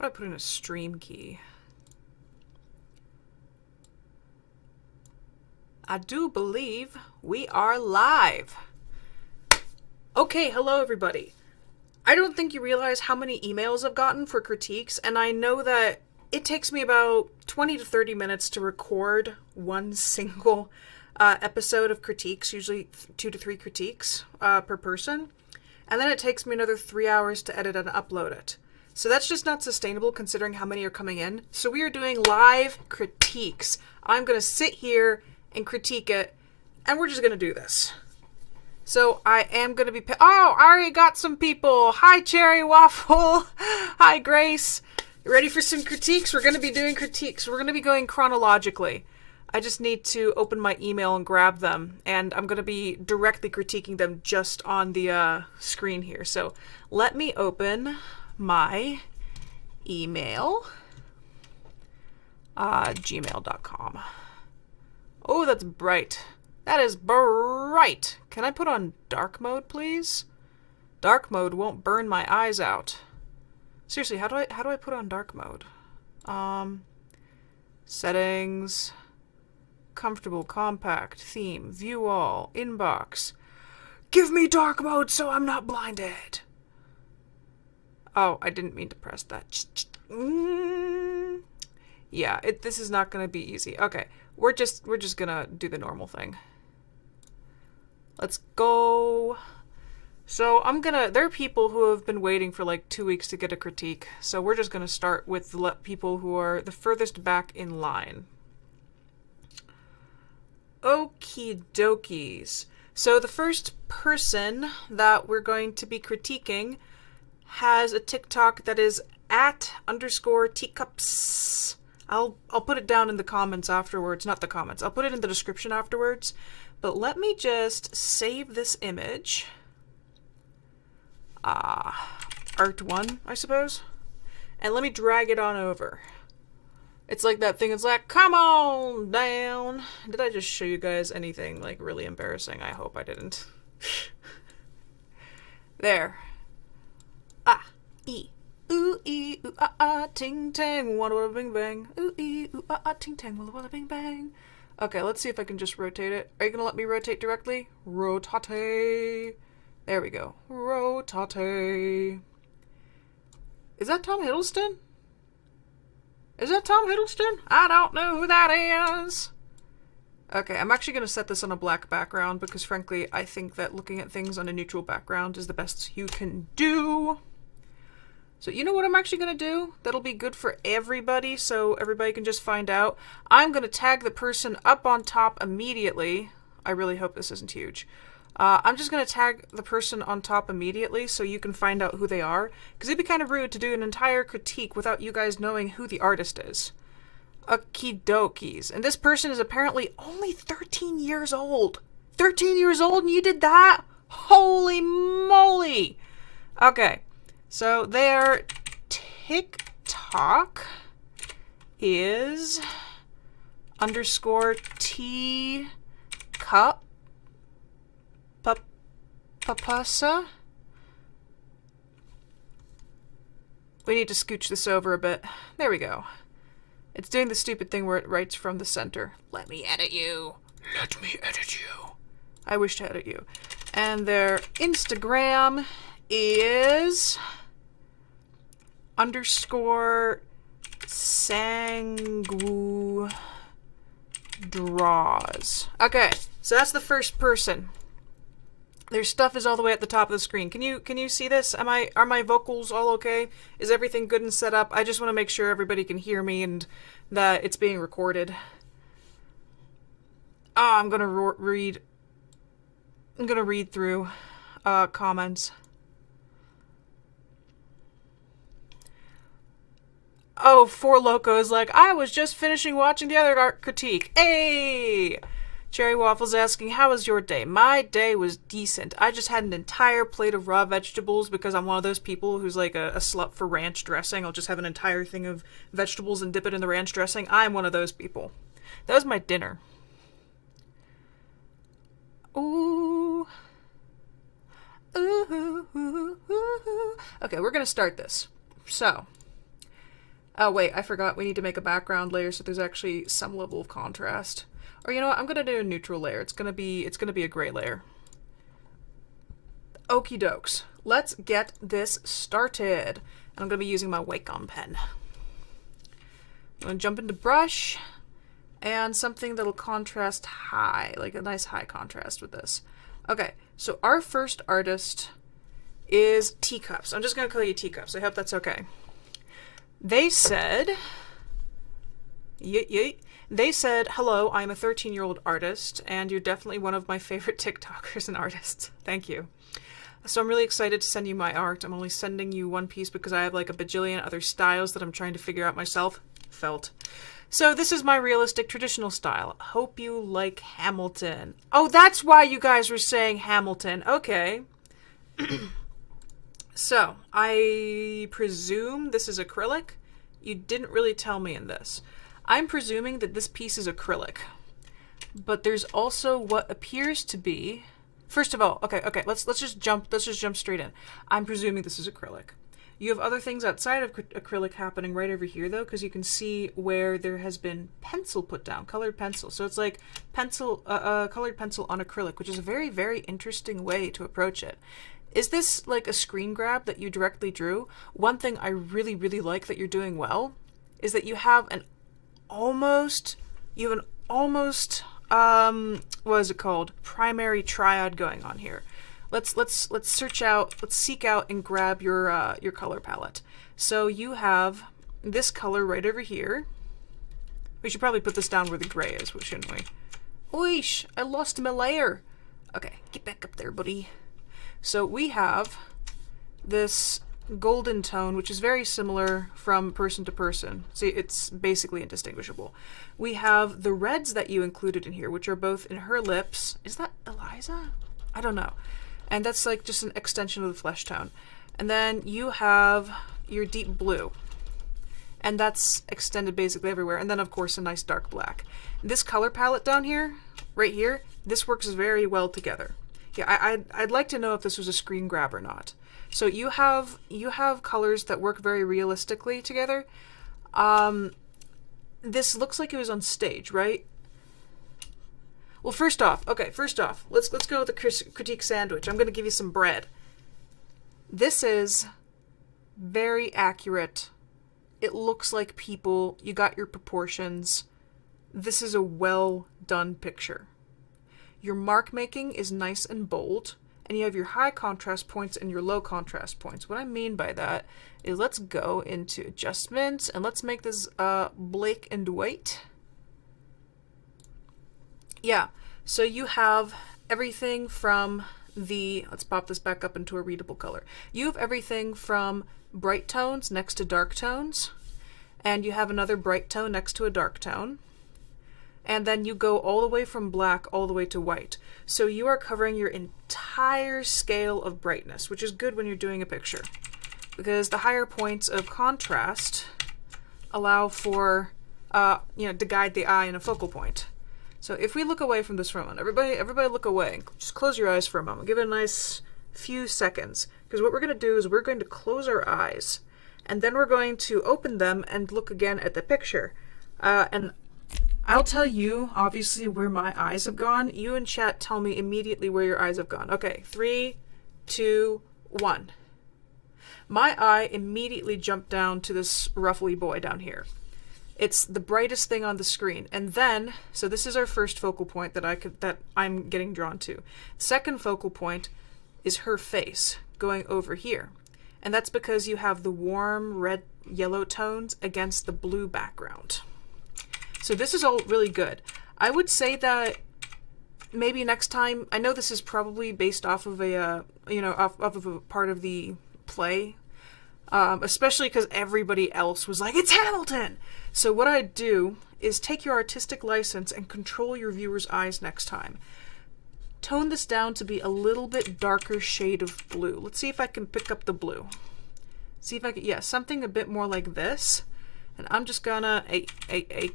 do I put in a stream key? I do believe we are live. Okay, hello everybody. I don't think you realize how many emails I've gotten for critiques, and I know that it takes me about 20 to 30 minutes to record one single episode of critiques, usually 2 to 3 critiques per person, and then it takes me another 3 hours to edit and upload it. So that's just not sustainable considering how many are coming in. So we are doing live critiques. I'm going to sit here and critique it, and we're just going to do this. So I am going to be... Oh, I already got some people. Hi, Cherry Waffle. Hi, Grace. You ready for some critiques? We're going to be doing critiques. We're going to be going chronologically. I just need to open my email and grab them, and I'm going to be directly critiquing them just on the screen here. So let me open my email. Gmail.com. Oh, that's bright. That is bright. Can I put on dark mode, please? Dark mode won't burn my eyes out. Seriously, how do I put on dark mode? Settings, comfortable, compact, theme, view all, inbox. Give me dark mode so I'm not blinded. Oh, I didn't mean to press that. Yeah, this is not gonna be easy. Okay, we're just gonna do the normal thing. Let's go. So there are people who have been waiting for like 2 weeks to get a critique. So we're just gonna start with the people who are the furthest back in line. Okie dokies. So the first person that we're going to be critiquing has a TikTok that is @_teacups. I'll put it down in the comments afterwards. Not the comments. I'll put it in the description afterwards. But let me just save this image. Art1, I suppose. And let me drag it on over. It's like that thing. It's like, come on down. Did I just show you guys anything like really embarrassing? I hope I didn't. There. Ooh, ee, ooh, ting, tang, walla, walla, bing, bang. Ooh, ee, ooh, ting, tang, walla, walla, bing, bang. Okay, let's see if I can just rotate it. Are you gonna let me rotate directly? Rotate. There we go. Rotate. Is that Tom Hiddleston? Is that Tom Hiddleston? I don't know who that is. Okay, I'm actually gonna set this on a black background because frankly, I think that looking at things on a neutral background is the best you can do. So you know what I'm actually going to do? That'll be good for everybody so everybody can just find out. I'm going to tag the person up on top immediately. I really hope this isn't huge. I'm just going to tag the person on top immediately so you can find out who they are. Because it'd be kind of rude to do an entire critique without you guys knowing who the artist is. Okie dokies. And this person is apparently only 13 years old. 13 years old and you did that? Holy moly! Okay. So their TikTok is _teacup papasa. We need to scooch this over a bit. There we go. It's doing the stupid thing where it writes from the center. Let me edit you. Let me edit you. I wish to edit you. And their Instagram is _sangu draws. Okay, so that's the first person. Their stuff is all the way at the top of the screen. Can you see this? Are my vocals all okay? Is everything good and set up? I just want to make sure everybody can hear me and that it's being recorded. I'm gonna read through comments. Oh, Four Loco is like, I was just finishing watching the other art critique. Hey! Cherry Waffle's asking, how was your day? My day was decent. I just had an entire plate of raw vegetables because I'm one of those people who's like a slut for ranch dressing. I'll just have an entire thing of vegetables and dip it in the ranch dressing. I'm one of those people. That was my dinner. Ooh. Ooh. Okay, we're gonna start this. So, Oh wait, I forgot we need to make a background layer so there's actually some level of contrast. Or you know what, I'm gonna do a neutral layer. It's gonna be a gray layer. Okie dokes. Let's get this started. And I'm gonna be using my Wacom pen. I'm gonna jump into brush and something that'll contrast high, like a nice high contrast with this. Okay, so our first artist is Teacups. I'm just gonna call you Teacups. I hope that's okay. They said, they said, hello, I'm a 13-year-old artist, and you're definitely one of my favorite TikTokers and artists. Thank you. So I'm really excited to send you my art. I'm only sending you one piece because I have like a bajillion other styles that I'm trying to figure out myself. Felt. So this is my realistic traditional style. Hope you like Hamilton. Oh, that's why you guys were saying Hamilton. Okay. So, I presume this is acrylic. You didn't really tell me in this. I'm presuming that this piece is acrylic. But there's also what appears to be... First of all, okay, let's just jump straight in. I'm presuming this is acrylic. You have other things outside of acrylic happening right over here, though, because you can see where there has been pencil put down, colored pencil. So it's like pencil, colored pencil on acrylic, which is a very, very interesting way to approach it. Is this like a screen grab that you directly drew? One thing I really, really like that you're doing well is that you have an almost, what is it called? Primary triad going on here. Let's seek out and grab your color palette. So you have this color right over here. We should probably put this down where the gray is, shouldn't we? Oish, I lost my layer. Okay, get back up there, buddy. So we have this golden tone, which is very similar from person to person. See, it's basically indistinguishable. We have the reds that you included in here, which are both in her lips. Is that Eliza? I don't know. And that's like just an extension of the flesh tone. And then you have your deep blue. And that's extended basically everywhere. And then, of course, a nice dark black. This color palette down here, right here, this works very well together. Yeah, I'd like to know if this was a screen grab or not. So you have colors that work very realistically together. This looks like it was on stage, right? Well, first off, let's go with the critique sandwich. I'm going to give you some bread. This is very accurate. It looks like people. You got your proportions. This is a well done picture. Your mark making is nice and bold, and you have your high contrast points and your low contrast points. What I mean by that is let's go into adjustments and let's make this black and white. Yeah, so you have everything from let's pop this back up into a readable color. You have everything from bright tones next to dark tones, and you have another bright tone next to a dark tone. And then you go all the way from black all the way to white. So you are covering your entire scale of brightness, which is good when you're doing a picture. Because the higher points of contrast allow for, to guide the eye in a focal point. So if we look away from this for a moment, everybody look away. Just close your eyes for a moment. Give it a nice few seconds. Because what we're going to do is we're going to close our eyes. And then we're going to open them and look again at the picture. And I'll tell you, obviously, where my eyes have gone. You in chat tell me immediately where your eyes have gone. Okay, 3, 2, 1. My eye immediately jumped down to this ruffly boy down here. It's the brightest thing on the screen. And then, so this is our first focal point that I'm getting drawn to. Second focal point is her face going over here. And that's because you have the warm red yellow tones against the blue background. So this is all really good. I would say that maybe next time, I know this is probably based off of off of a part of the play, especially because everybody else was like, it's Hamilton! So what I'd do is take your artistic license and control your viewer's eyes next time. Tone this down to be a little bit darker shade of blue. Let's see if I can pick up the blue. See if I can, yeah, something a bit more like this. And I'm just gonna, hey,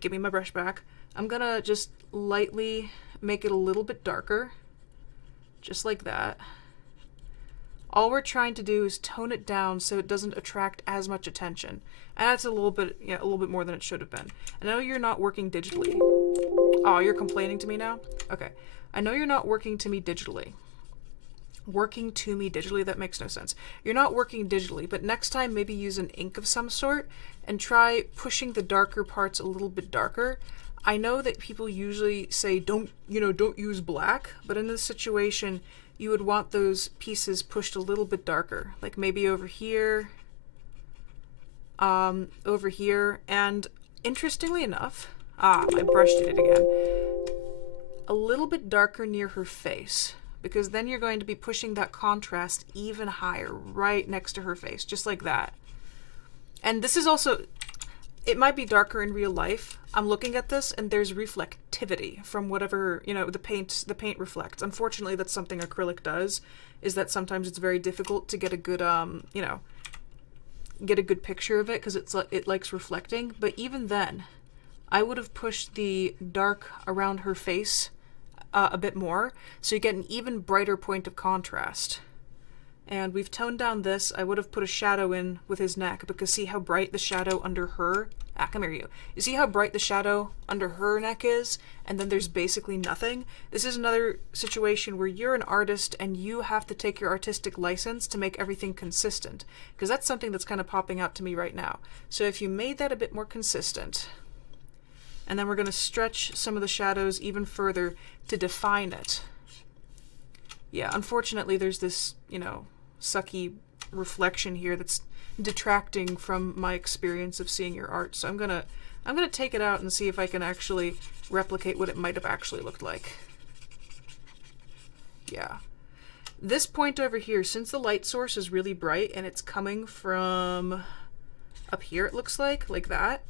give me my brush back. I'm gonna just lightly make it a little bit darker. Just like that. All we're trying to do is tone it down so it doesn't attract as much attention. And that's a little bit more than it should have been. I know you're not working digitally. Oh, you're complaining to me now? Okay. I know you're not working to me digitally. Working to me digitally? That makes no sense. You're not working digitally, but next time maybe use an ink of some sort and try pushing the darker parts a little bit darker. I know that people usually say don't use black, but in this situation, you would want those pieces pushed a little bit darker, like maybe over here, and interestingly enough, I brushed it again, a little bit darker near her face, because then you're going to be pushing that contrast even higher, right next to her face, just like that. And this is also, it might be darker in real life. I'm looking at this and there's reflectivity from whatever, the paint reflects. Unfortunately, that's something acrylic does, is that sometimes it's very difficult to get a good, get a good picture of it because it likes reflecting. But even then, I would have pushed the dark around her face a bit more so you get an even brighter point of contrast. And we've toned down this. I would have put a shadow in with his neck because see how bright the shadow under her... come here, you. You see how bright the shadow under her neck is? And then there's basically nothing? This is another situation where you're an artist and you have to take your artistic license to make everything consistent. Because that's something that's kind of popping out to me right now. So if you made that a bit more consistent, and then we're going to stretch some of the shadows even further to define it. Yeah, unfortunately there's this, sucky reflection here that's detracting from my experience of seeing your art. So I'm gonna take it out and see if I can actually replicate what it might have actually looked like. Yeah. This point over here, since the light source is really bright and it's coming from up here, it looks like that,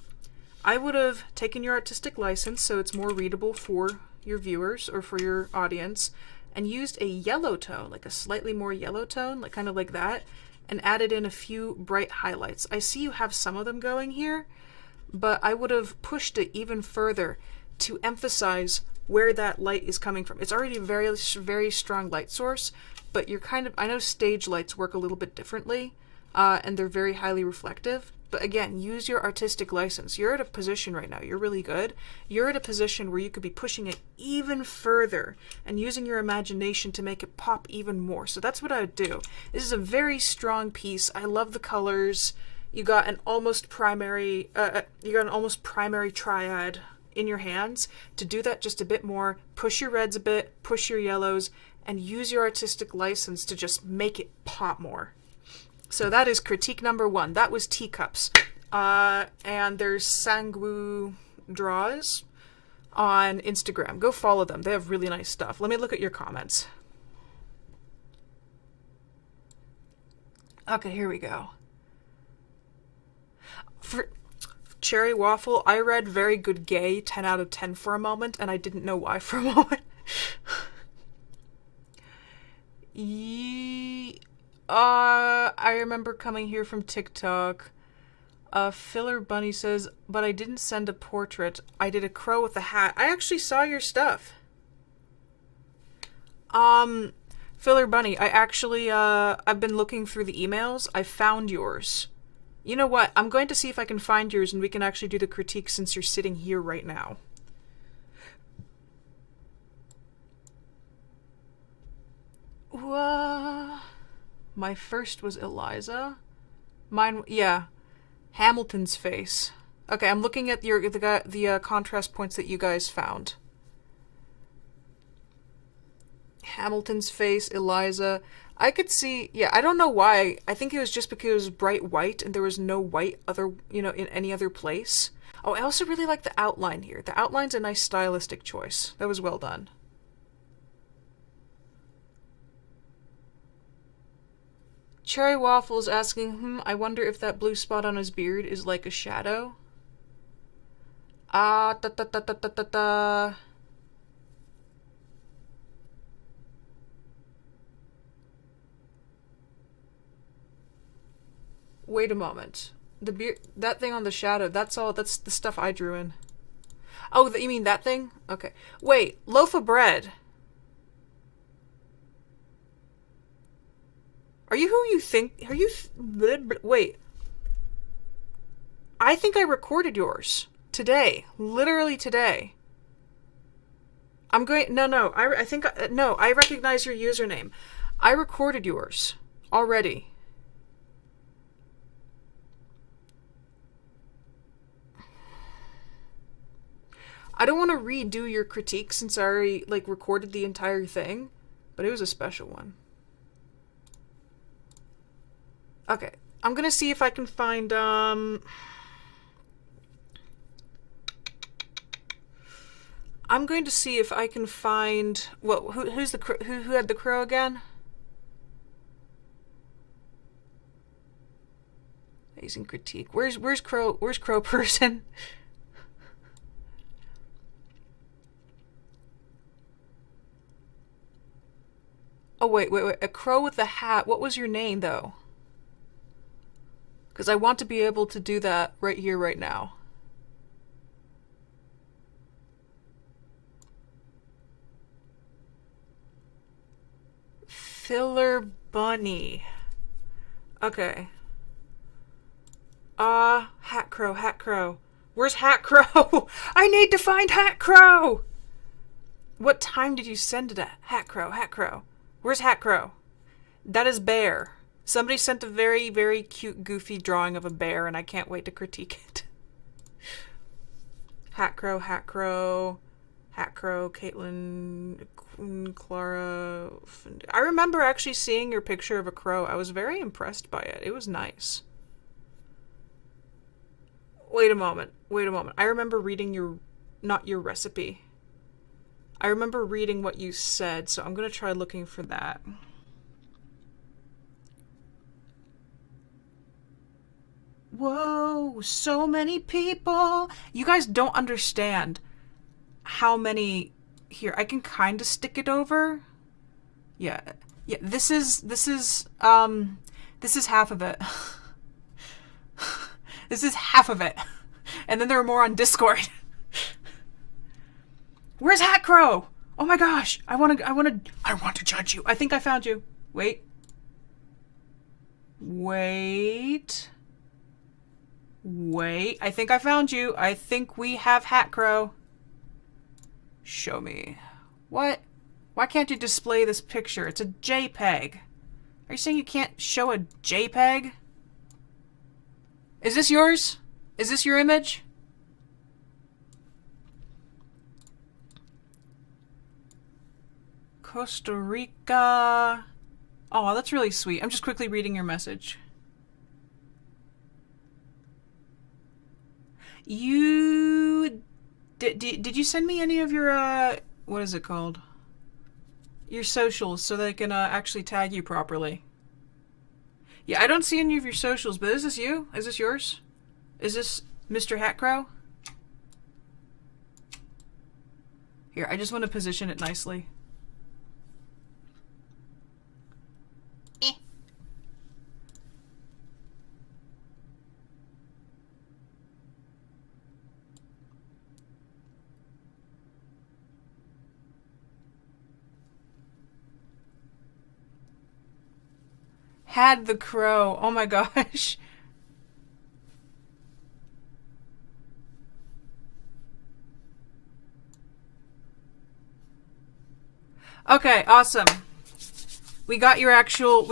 I would have taken your artistic license so it's more readable for your viewers or for your audience, and used a yellow tone, like a slightly more yellow tone, like kind of like that, and added in a few bright highlights. I see you have some of them going here, but I would have pushed it even further to emphasize where that light is coming from. It's already a very, very strong light source, but you're I know stage lights work a little bit differently, and they're very highly reflective. But again, use your artistic license. You're at a position right now, you're really good. You're at a position where you could be pushing it even further and using your imagination to make it pop even more. So that's what I would do. This is a very strong piece. I love the colors. You got an almost primary triad in your hands. To do that just a bit more, push your reds a bit, push your yellows, and use your artistic license to just make it pop more. So that is critique number 1. That was teacups. And there's Sangu Draws on Instagram. Go follow them. They have really nice stuff. Let me look at your comments. Okay, here we go. For Cherry Waffle, I read very good gay, 10 out of 10 for a moment, and I didn't know why for a moment. I remember coming here from TikTok. Filler Bunny says, but I didn't send a portrait. I did a crow with a hat. I actually saw your stuff. Filler Bunny, I actually, I've been looking through the emails. I found yours. You know what? I'm going to see if I can find yours and we can actually do the critique since you're sitting here right now. My first was Eliza. Mine, yeah. Hamilton's face. Okay, I'm looking at the contrast points that you guys found. Hamilton's face, Eliza. I could see, yeah, I don't know why. I think it was just because it was bright white and there was no white in any other place. Oh, I also really like the outline here. The outline's a nice stylistic choice. That was well done. Cherry Waffle's asking, I wonder if that blue spot on his beard is like a shadow. Wait a moment. The beard, that thing on the shadow, that's the stuff I drew in. Oh, you mean that thing? Okay. Wait, loaf of bread. Are you who you think? Are you... Wait. I think I recorded yours. Today. Literally today. I'm going... No. I think... No, I recognize your username. I recorded yours. Already. I don't want to redo your critique since I already, like, recorded the entire thing. But it was a special one. Okay. I'm gonna see if I can find, I'm going to see if I can find... What? Who's the... Who had the crow again? Amazing critique. Where's crow... Where's crow person? Oh, wait. A crow with the hat. What was your name, though? Because I want to be able to do that right here, right now. Filler Bunny. Okay. Hat Crow. Where's Hat Crow? I need to find Hat Crow! What time did you send it at? Hat Crow. Where's Hat Crow? That is Bear. Somebody sent a very, very cute, goofy drawing of a bear, and I can't wait to critique it. Hat Crow, Caitlin, Clara. I remember actually seeing your picture of a crow. I was very impressed by it. It was nice. Wait a moment. I remember reading not your recipe. I remember reading what you said, so I'm going to try looking for that. Whoa, so many people. You guys don't understand how many... Here, I can kind of stick it over. Yeah, this is half of it. This is half of it. And then there are more on Discord. Where's Hat Crow? Oh my gosh. I want to judge you. I think I found you. Wait. I think I found you. I think we have Hat Crow. Show me. What? Why can't you display this picture? It's a JPEG. Are you saying you can't show a JPEG? Is this yours? Is this your image? Costa Rica. Oh, that's really sweet. I'm just quickly reading your message. Did you send me any of your, what is it called? Your socials so that I can actually tag you properly. Yeah, I don't see any of your socials, but is this you? Is this yours? Is this Mr. Hat Crow? Here, I just want to position it nicely. Had the crow. Oh my gosh. Okay, awesome. We got your actual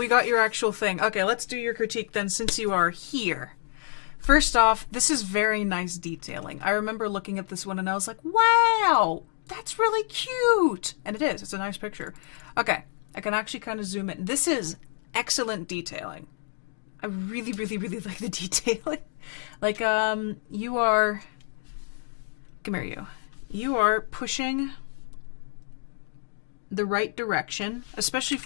thing. Okay, let's do your critique then since you are here. First off, this is very nice detailing. I remember looking at this one and I was like, wow, that's really cute. And it is. It's a nice picture. Okay, I can actually kind of zoom in. This is excellent detailing. I really, really, really like the detailing. Like, you are... Come here, you. You are pushing the right direction, especially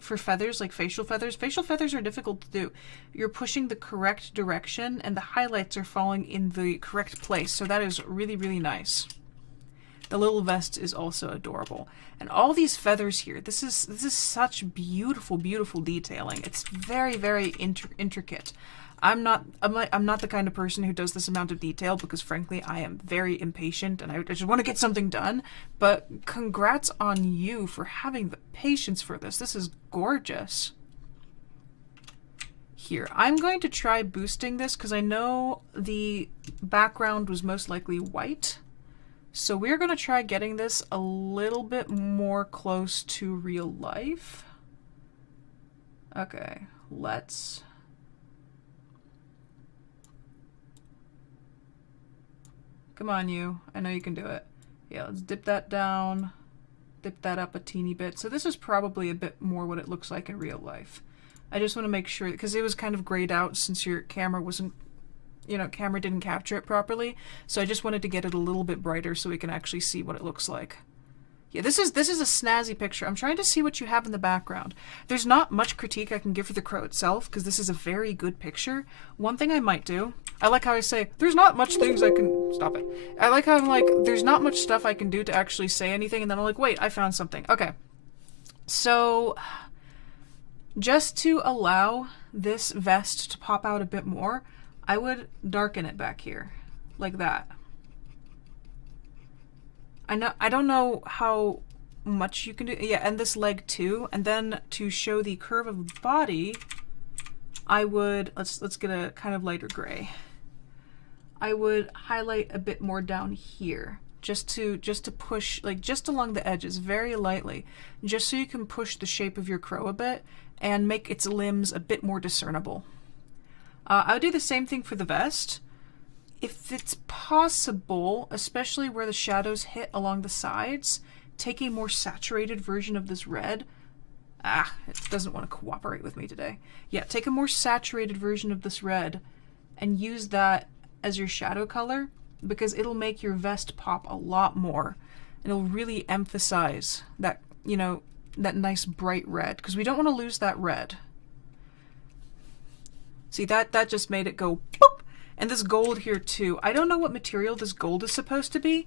for feathers, like facial feathers. Facial feathers are difficult to do. You're pushing the correct direction, and the highlights are falling in the correct place, so that is really, really nice. The little vest is also adorable. And all these feathers here, this is such beautiful, beautiful detailing. It's very, very intricate. I'm not the kind of person who does this amount of detail because frankly I am very impatient and I just want to get something done. But congrats on you for having the patience for this. This is gorgeous. here. I'm going to try boosting this because I know the background was most likely white. So we're going to try getting this a little bit more close to real life. Okay, let's... Come on, you. I know you can do it. Yeah, let's dip that down. Dip that up a teeny bit. So this is probably a bit more what it looks like in real life. I just want to make sure, because it was kind of grayed out since your camera wasn't, you know, camera didn't capture it properly. So I just wanted to get it a little bit brighter so we can actually see what it looks like. Yeah, this is a snazzy picture. I'm trying to see what you have in the background. There's not much critique I can give for the crow itself, because this is a very good picture. One thing I might do, I like how I say, there's not much things I can... Stop it. I like how I'm like, there's not much stuff I can do to actually say anything, and then I'm like, wait, I found something. Okay. So, just to allow this vest to pop out a bit more, I would darken it back here, like that. I don't know how much you can do. Yeah, and this leg too. And then to show the curve of the body, I would let's get a kind of lighter gray. I would highlight a bit more down here, just to push, like just along the edges, very lightly, just so you can push the shape of your crow a bit and make its limbs a bit more discernible. I would do the same thing for the vest. If it's possible, especially where the shadows hit along the sides, take a more saturated version of this red. It doesn't want to cooperate with me today. Yeah, take a more saturated version of this red and use that as your shadow color, because it'll make your vest pop a lot more. It'll really emphasize that, you know, that nice bright red, because we don't want to lose that red. See, that just made it go boop. And this gold here too. I don't know what material this gold is supposed to be,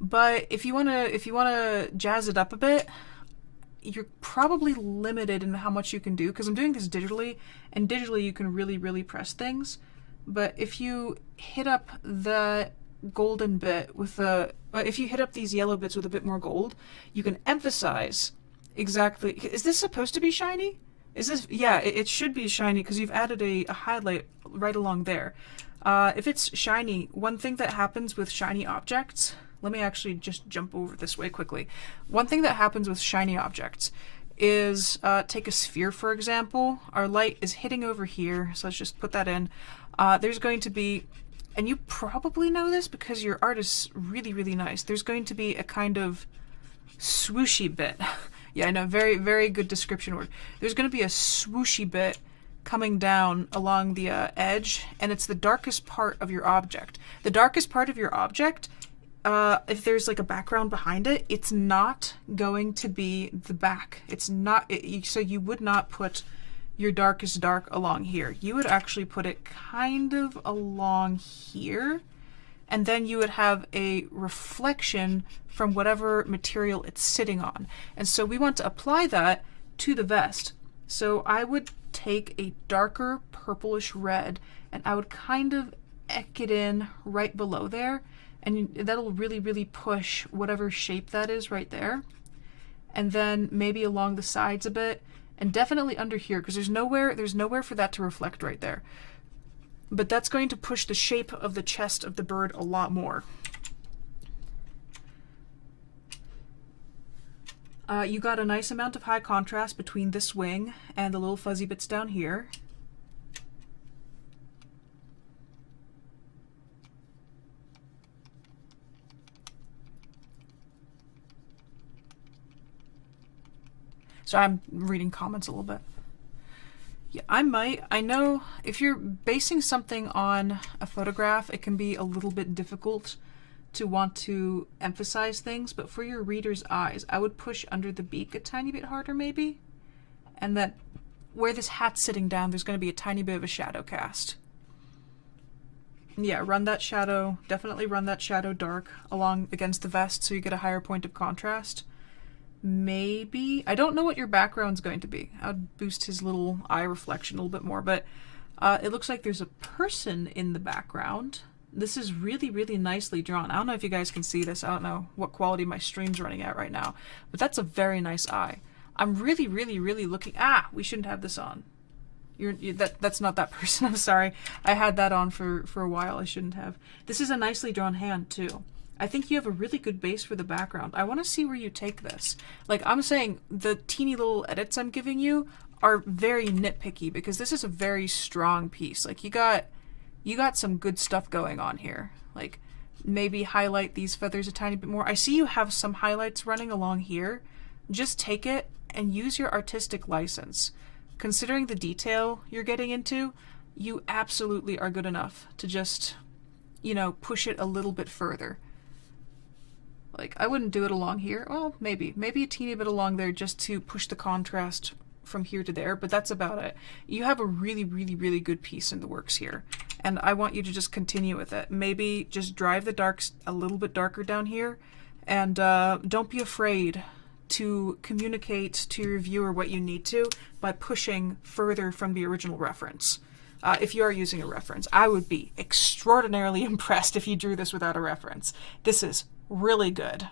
but if you wanna jazz it up a bit, you're probably limited in how much you can do, because I'm doing this digitally, and digitally you can really, really press things. But if you hit up the golden bit with if you hit up these yellow bits with a bit more gold, you can emphasize exactly. Is this supposed to be shiny? Is this? Yeah, it should be shiny because you've added a highlight right along there. If it's shiny, one thing that happens with shiny objects, let me actually just jump over this way quickly. One thing that happens with shiny objects is, take a sphere for example. Our light is hitting over here, so let's just put that in. There's going to be, and you probably know this because your art is really, really nice, there's going to be a kind of swooshy bit. Yeah, I know, very, very good description word. There's going to be a swooshy bit coming down along the edge, and it's the darkest part of your object. The darkest part of your object, if there's like a background behind it, it's not going to be the back. It's not, so you would not put your darkest dark along here. You would actually put it kind of along here, and then you would have a reflection from whatever material it's sitting on. And so we want to apply that to the vest. So I would take a darker purplish red and I would kind of eck it in right below there, and that'll really, really push whatever shape that is right there. And then maybe along the sides a bit, and definitely under here, because there's nowhere for that to reflect right there. But that's going to push the shape of the chest of the bird a lot more. You got a nice amount of high contrast between this wing and the little fuzzy bits down here. So I'm reading comments a little bit. Yeah, I know if you're basing something on a photograph, it can be a little bit difficult to want to emphasize things, but for your reader's eyes, I would push under the beak a tiny bit harder maybe, and that where this hat's sitting down, there's going to be a tiny bit of a shadow cast. Yeah, run that shadow, definitely run that shadow dark along against the vest so you get a higher point of contrast. Maybe, I don't know what your background's going to be. I would boost his little eye reflection a little bit more, but it looks like there's a person in the background. This is really, really nicely drawn. I don't know if you guys can see this. I don't know what quality my stream's running at right now, but that's a very nice eye. I'm really, really, really looking... we shouldn't have this on. That's not that person. I'm sorry. I had that on for a while. I shouldn't have. This is a nicely drawn hand too. I think you have a really good base for the background. I want to see where you take this. Like I'm saying, the teeny little edits I'm giving you are very nitpicky because this is a very strong piece. Like you got some good stuff going on here. Like maybe highlight these feathers a tiny bit more. I see you have some highlights running along here. Just take it and use your artistic license. Considering the detail you're getting into, you absolutely are good enough to just, you know, push it a little bit further. Like, I wouldn't do it along here. Well, maybe a teeny bit along there just to push the contrast from here to there, but that's about it. You have a really, really, really good piece in the works here, and I want you to just continue with it. Maybe just drive the darks a little bit darker down here, and don't be afraid to communicate to your viewer what you need to by pushing further from the original reference. If you are using a reference, I would be extraordinarily impressed if you drew this without a reference. This is really good.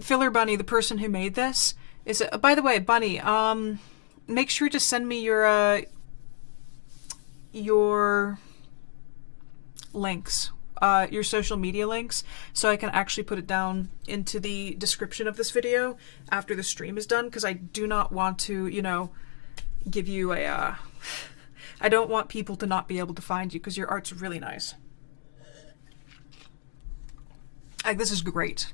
Filler Bunny, the person who made this, is by the way, Bunny, make sure to send me your links, your social media links, so I can actually put it down into the description of this video after the stream is done, because I do not want to, you know, give you a, I don't want people to not be able to find you, because your art's really nice. Like, this is great.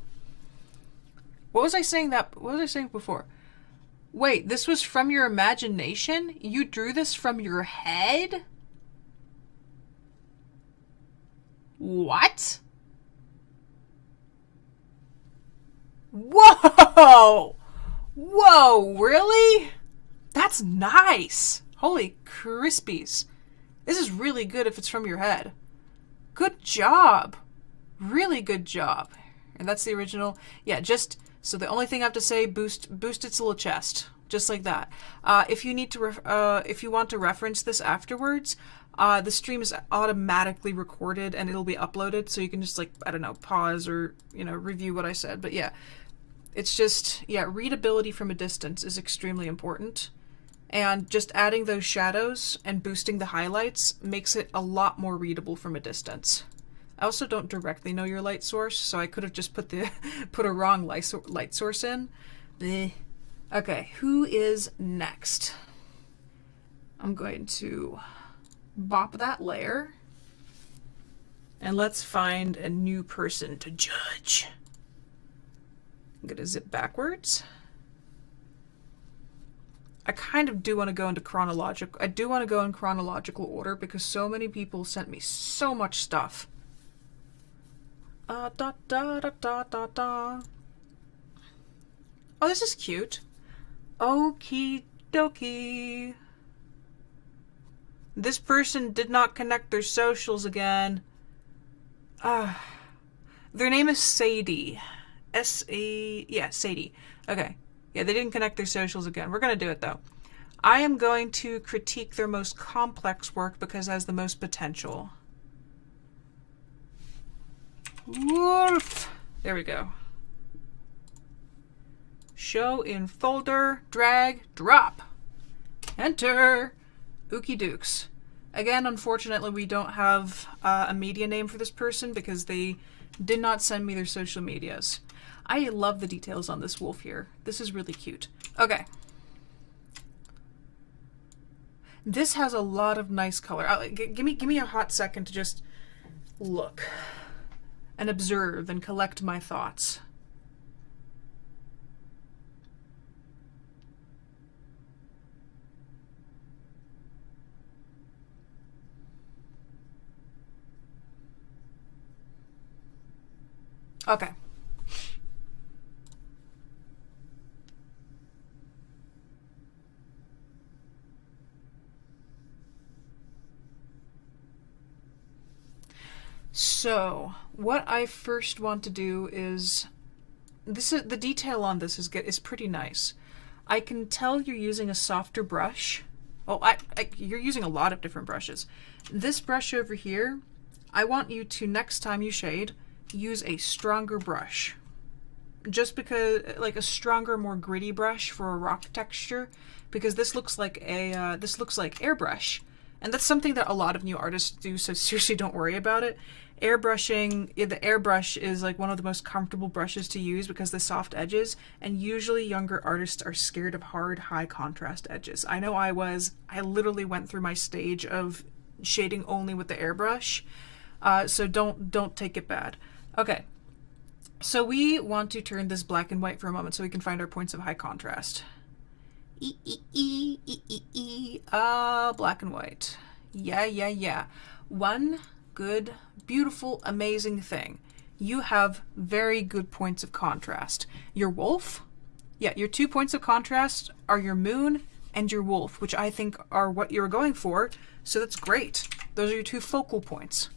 What was I saying before? Wait, this was from your imagination? You drew this from your head? What? Whoa! Whoa, really? That's nice. Holy crispies. This is really good if it's from your head. Good job. Really good job. And that's the original. Yeah, just, so the only thing I have to say, boost its little chest. Just like that. If you need to, if you want to reference this afterwards, the stream is automatically recorded and it'll be uploaded, so you can just, like, I don't know, pause or, you know, review what I said. But yeah, it's just, yeah, readability from a distance is extremely important. And just adding those shadows and boosting the highlights makes it a lot more readable from a distance. I also don't directly know your light source, so I could have just put a wrong light source in. Okay, who is next? I'm going to bop that layer, and let's find a new person to judge. I'm gonna zip backwards. I kind of do want to go into chronological. I do want to go in chronological order because so many people sent me so much stuff. Da da da da da da. Oh, this is cute. Okie dokie. This person did not connect their socials again. Their name is Sadie. Yeah, Sadie. Okay. Yeah, they didn't connect their socials again. We're going to do it, though. I am going to critique their most complex work because it has the most potential. Wolf. There we go. Show in folder, drag, drop. Enter. Ookie dukes. Again, unfortunately, we don't have a media name for this person because they did not send me their social medias. I love the details on this wolf here. This is really cute. Okay. This has a lot of nice color. Give me a hot second to just look and observe and collect my thoughts. Okay. So, what I first want to do is the detail on this is pretty nice. I can tell you're using a softer brush. Well, you're using a lot of different brushes. This brush over here, I want you to, next time you shade, use a stronger brush. just because, like a stronger, more gritty brush for a rock texture, because this looks like airbrush. And that's something that a lot of new artists do, so seriously don't worry about it. Airbrushing, the airbrush is like one of the most comfortable brushes to use because the soft edges, and usually younger artists are scared of hard, high contrast edges. I know I was. I literally went through my stage of shading only with the airbrush, so don't take it bad. Okay, so we want to turn this black and white for a moment so we can find our points of high contrast. Black and white. Yeah. One good, beautiful, amazing thing. You have very good points of contrast. Your wolf, your 2 points of contrast are your moon and your wolf, which I think are what you're going for, so that's great. Those are your 2 focal points.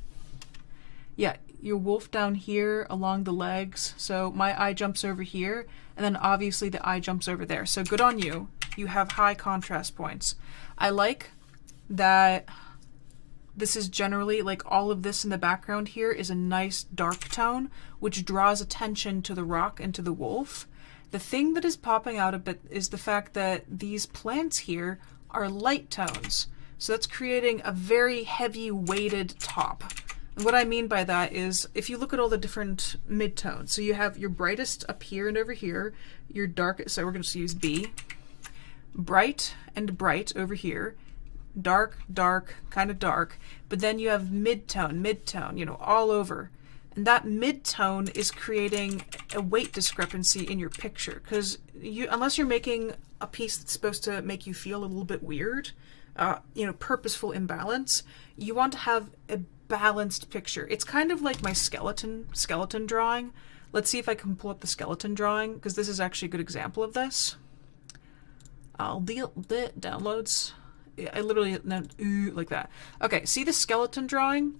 Yeah, your wolf down here along the legs, so my eye jumps over here, and then obviously the eye jumps over there, so good on you. You have high contrast points. I like that this is generally, like all of this in the background here is a nice dark tone, which draws attention to the rock and to the wolf. The thing that is popping out a bit is the fact that these plants here are light tones. So that's creating a very heavy weighted top. And what I mean by that is, if you look at all the different midtones, so you have your brightest up here and over here, your darkest, so we're going to use B, bright and bright over here, dark, dark, kind of dark, but then you have midtone, you know, all over. And that midtone is creating a weight discrepancy in your picture, because unless you're making a piece that's supposed to make you feel a little bit weird, you know, purposeful imbalance, you want to have a balanced picture. It's kind of like my skeleton drawing. Let's see if I can pull up the skeleton drawing, because this is actually a good example of this. I'll deal the downloads. I literally like that. Okay, see the skeleton drawing?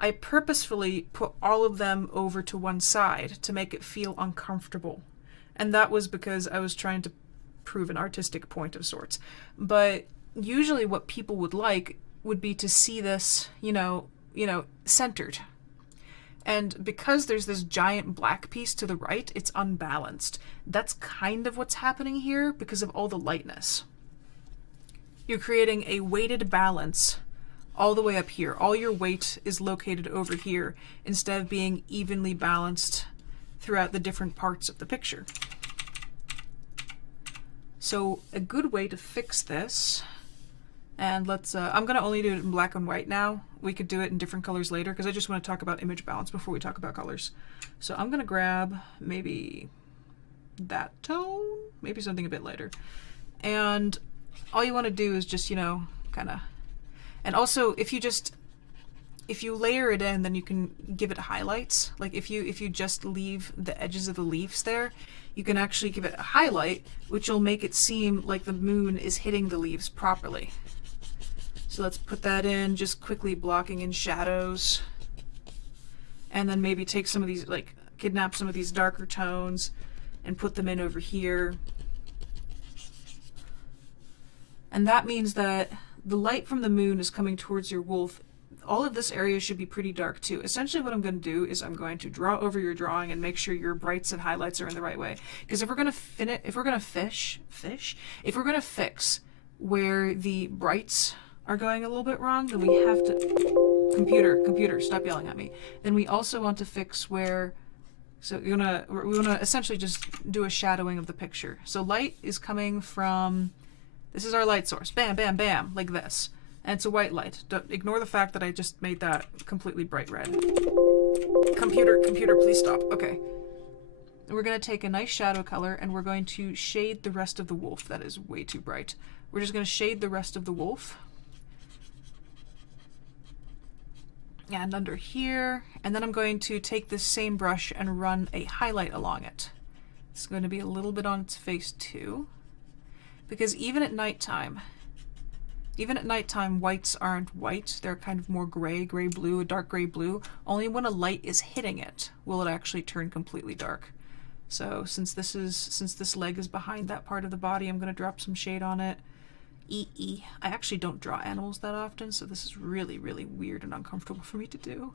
I purposefully put all of them over to one side to make it feel uncomfortable. And that was because I was trying to prove an artistic point of sorts. But usually what people would like would be to see this, you know, centered. And because there's this giant black piece to the right, it's unbalanced. That's kind of what's happening here because of all the lightness. You're creating a weighted balance all the way up here. All your weight is located over here instead of being evenly balanced throughout the different parts of the picture. So a good way to fix this, and let's, I'm going to only do it in black and white now. We could do it in different colors later because I just want to talk about image balance before we talk about colors. So I'm going to grab maybe that tone, maybe something a bit lighter. And all you want to do is just, you know, kind of, and also if you layer it in, then you can give it highlights. Like if you just leave the edges of the leaves there, you can actually give it a highlight, which will make it seem like the moon is hitting the leaves properly. So let's put that in, just quickly blocking in shadows. And then maybe take some of these, like kidnap some of these darker tones and put them in over here. And that means that the light from the moon is coming towards your wolf. All of this area should be pretty dark too. Essentially what I'm going to do is I'm going to draw over your drawing and make sure your brights and highlights are in the right way. Because if we're going to fix where the brights are going a little bit wrong, then we have to, computer, stop yelling at me. Then we also want to fix where, so we want to essentially just do a shadowing of the picture. So light is coming from, this is our light source, bam, bam, bam, like this. And it's a white light. Don't ignore the fact that I just made that completely bright red. Computer, please stop. Okay. We're going to take a nice shadow color and we're going to shade the rest of the wolf. That is way too bright. We're just going to shade the rest of the wolf. And under here. And then I'm going to take this same brush and run a highlight along it. It's going to be a little bit on its face too. Because even at nighttime, whites aren't white. They're kind of more gray, gray-blue, a dark gray-blue. Only when a light is hitting it will it actually turn completely dark. So since this leg is behind that part of the body, I'm going to drop some shade on it. I actually don't draw animals that often, so this is really, really weird and uncomfortable for me to do.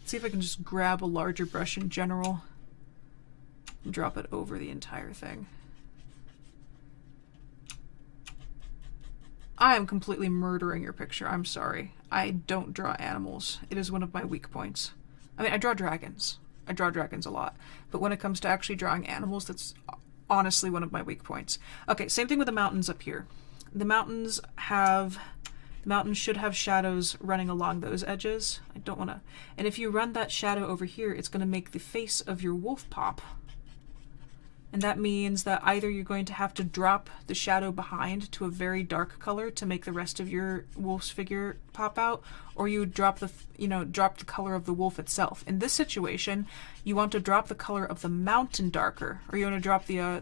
Let's see if I can just grab a larger brush in general. Drop it over the entire thing. I am completely murdering your picture. I'm sorry. I don't draw animals. It is one of my weak points. I mean, I draw dragons. I draw dragons a lot. But when it comes to actually drawing animals, that's honestly one of my weak points. Okay, same thing with the mountains up here. The mountains should have shadows running along those edges. I don't want to... And if you run that shadow over here, it's going to make the face of your wolf pop. And that means that either you're going to have to drop the shadow behind to a very dark color to make the rest of your wolf's figure pop out, or you drop the, drop the color of the wolf itself. In this situation, you want to drop the color of the mountain darker, or you want to drop the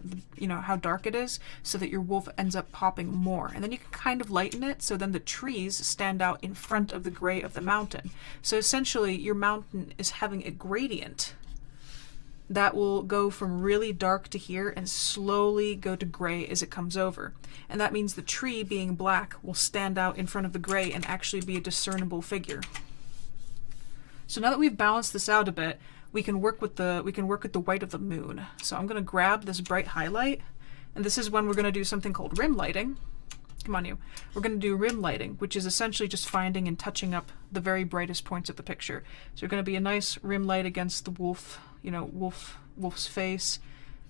how dark it is, so that your wolf ends up popping more. And then you can kind of lighten it, so then the trees stand out in front of the gray of the mountain. So essentially, your mountain is having a gradient that will go from really dark to here and slowly go to gray as it comes over. And that means the tree, being black, will stand out in front of the gray and actually be a discernible figure. So now that we've balanced this out a bit, we can work with the white of the moon. So I'm going to grab this bright highlight, and this is when we're going to do something called rim lighting. Come on, you. We're going to do rim lighting, which is essentially just finding and touching up the very brightest points of the picture. So you're going to be a nice rim light against the wolf, wolf's face.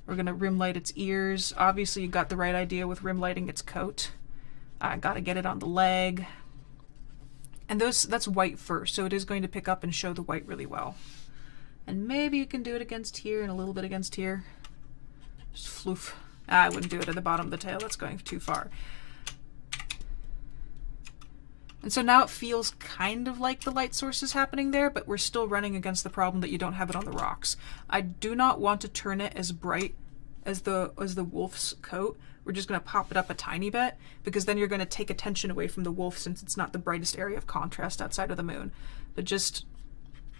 We're going to rim light its ears. Obviously, you got the right idea with rim lighting its coat. I got to get it on the leg. And that's white first, so it is going to pick up and show the white really well. And maybe you can do it against here and a little bit against here. Just floof. I wouldn't do it at the bottom of the tail. That's going too far. And so now it feels kind of like the light source is happening there, but we're still running against the problem that you don't have it on the rocks. I do not want to turn it as bright as the wolf's coat. We're just going to pop it up a tiny bit, because then you're going to take attention away from the wolf, since it's not the brightest area of contrast outside of the moon. But just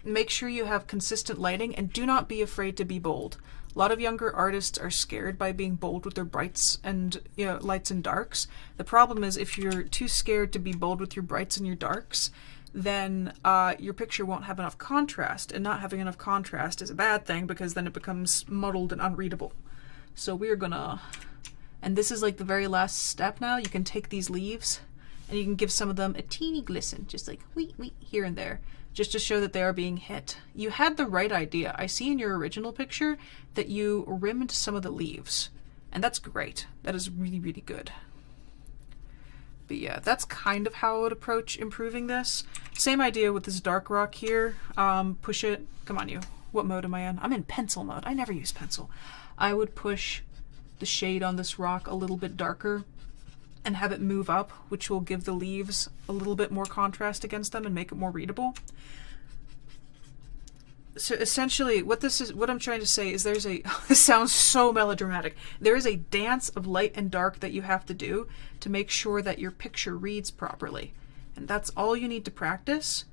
make sure you have consistent lighting, and do not be afraid to be bold. A lot of younger artists are scared by being bold with their brights and lights and darks. The problem is, if you're too scared to be bold with your brights and your darks, then your picture won't have enough contrast, and not having enough contrast is a bad thing, because then it becomes muddled and unreadable. So we're gonna, and this is like the very last step now, you can take these leaves and you can give some of them a teeny glisten, just like wee here and there, just to show that they are being hit. You had the right idea. I see in your original picture that you rimmed some of the leaves, and that's great. That is really, really good. But yeah, that's kind of how I would approach improving this. Same idea with this dark rock here. Push it. Come on, you. What mode am I in? I'm in pencil mode. I never use pencil. I would push the shade on this rock a little bit darker and have it move up, which will give the leaves a little bit more contrast against them and make it more readable. So essentially, what I'm trying to say is this sounds so melodramatic. There is a dance of light and dark that you have to do to make sure that your picture reads properly. And that's all you need to practice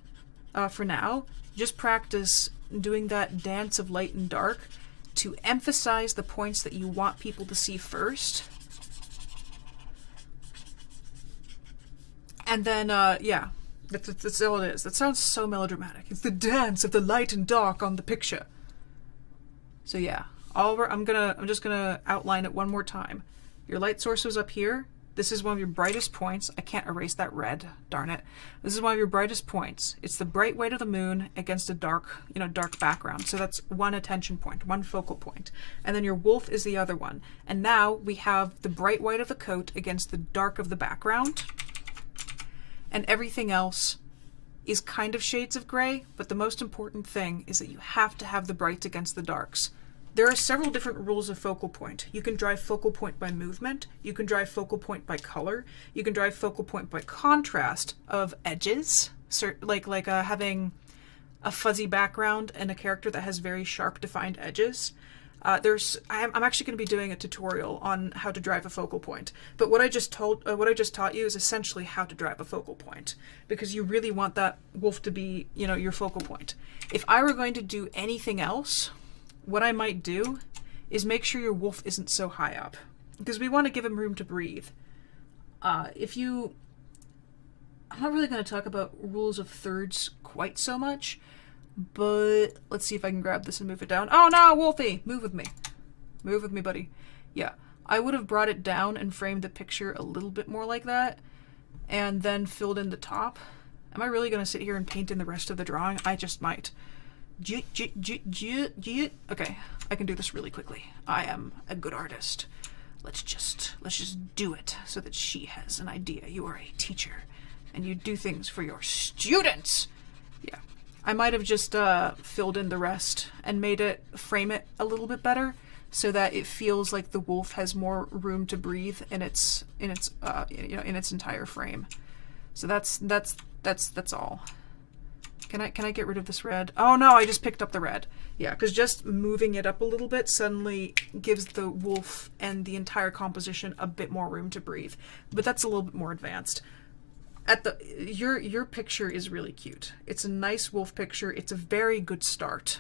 for now. Just practice doing that dance of light and dark to emphasize the points that you want people to see first. And then, yeah. That's all it is. That sounds so melodramatic. It's the dance of the light and dark on the picture. So yeah, I'm just gonna outline it one more time. Your light source was up here. This is one of your brightest points. I can't erase that red, darn it. This is one of your brightest points. It's the bright white of the moon against a dark background. So that's one attention point, one focal point. And then your wolf is the other one. And now we have the bright white of the coat against the dark of the background. And everything else is kind of shades of gray, but the most important thing is that you have to have the brights against the darks. There are several different rules of focal point. You can drive focal point by movement, you can drive focal point by color, you can drive focal point by contrast of edges, like having a fuzzy background and a character that has very sharp defined edges. I'm actually going to be doing a tutorial on how to drive a focal point, but what I just taught you is essentially how to drive a focal point, because you really want that wolf to be, your focal point. If I were going to do anything else, what I might do is make sure your wolf isn't so high up, because we want to give him room to breathe. I'm not really going to talk about rules of thirds quite so much, but let's see if I can grab this and move it down. Oh no, Wolfie! Move with me. Move with me, buddy. Yeah, I would have brought it down and framed the picture a little bit more like that, and then filled in the top. Am I really going to sit here and paint in the rest of the drawing? I just might. Okay, I can do this really quickly. I am a good artist. Let's just do it so that she has an idea. You are a teacher, and you do things for your students. Yeah, I might have just filled in the rest and made it frame it a little bit better, so that it feels like the wolf has more room to breathe in its entire frame. So that's all. Can I get rid of this red? Oh no, I just picked up the red. Yeah, because just moving it up a little bit suddenly gives the wolf and the entire composition a bit more room to breathe. But that's a little bit more advanced. Your picture is really cute. It's a nice wolf picture. It's a very good start.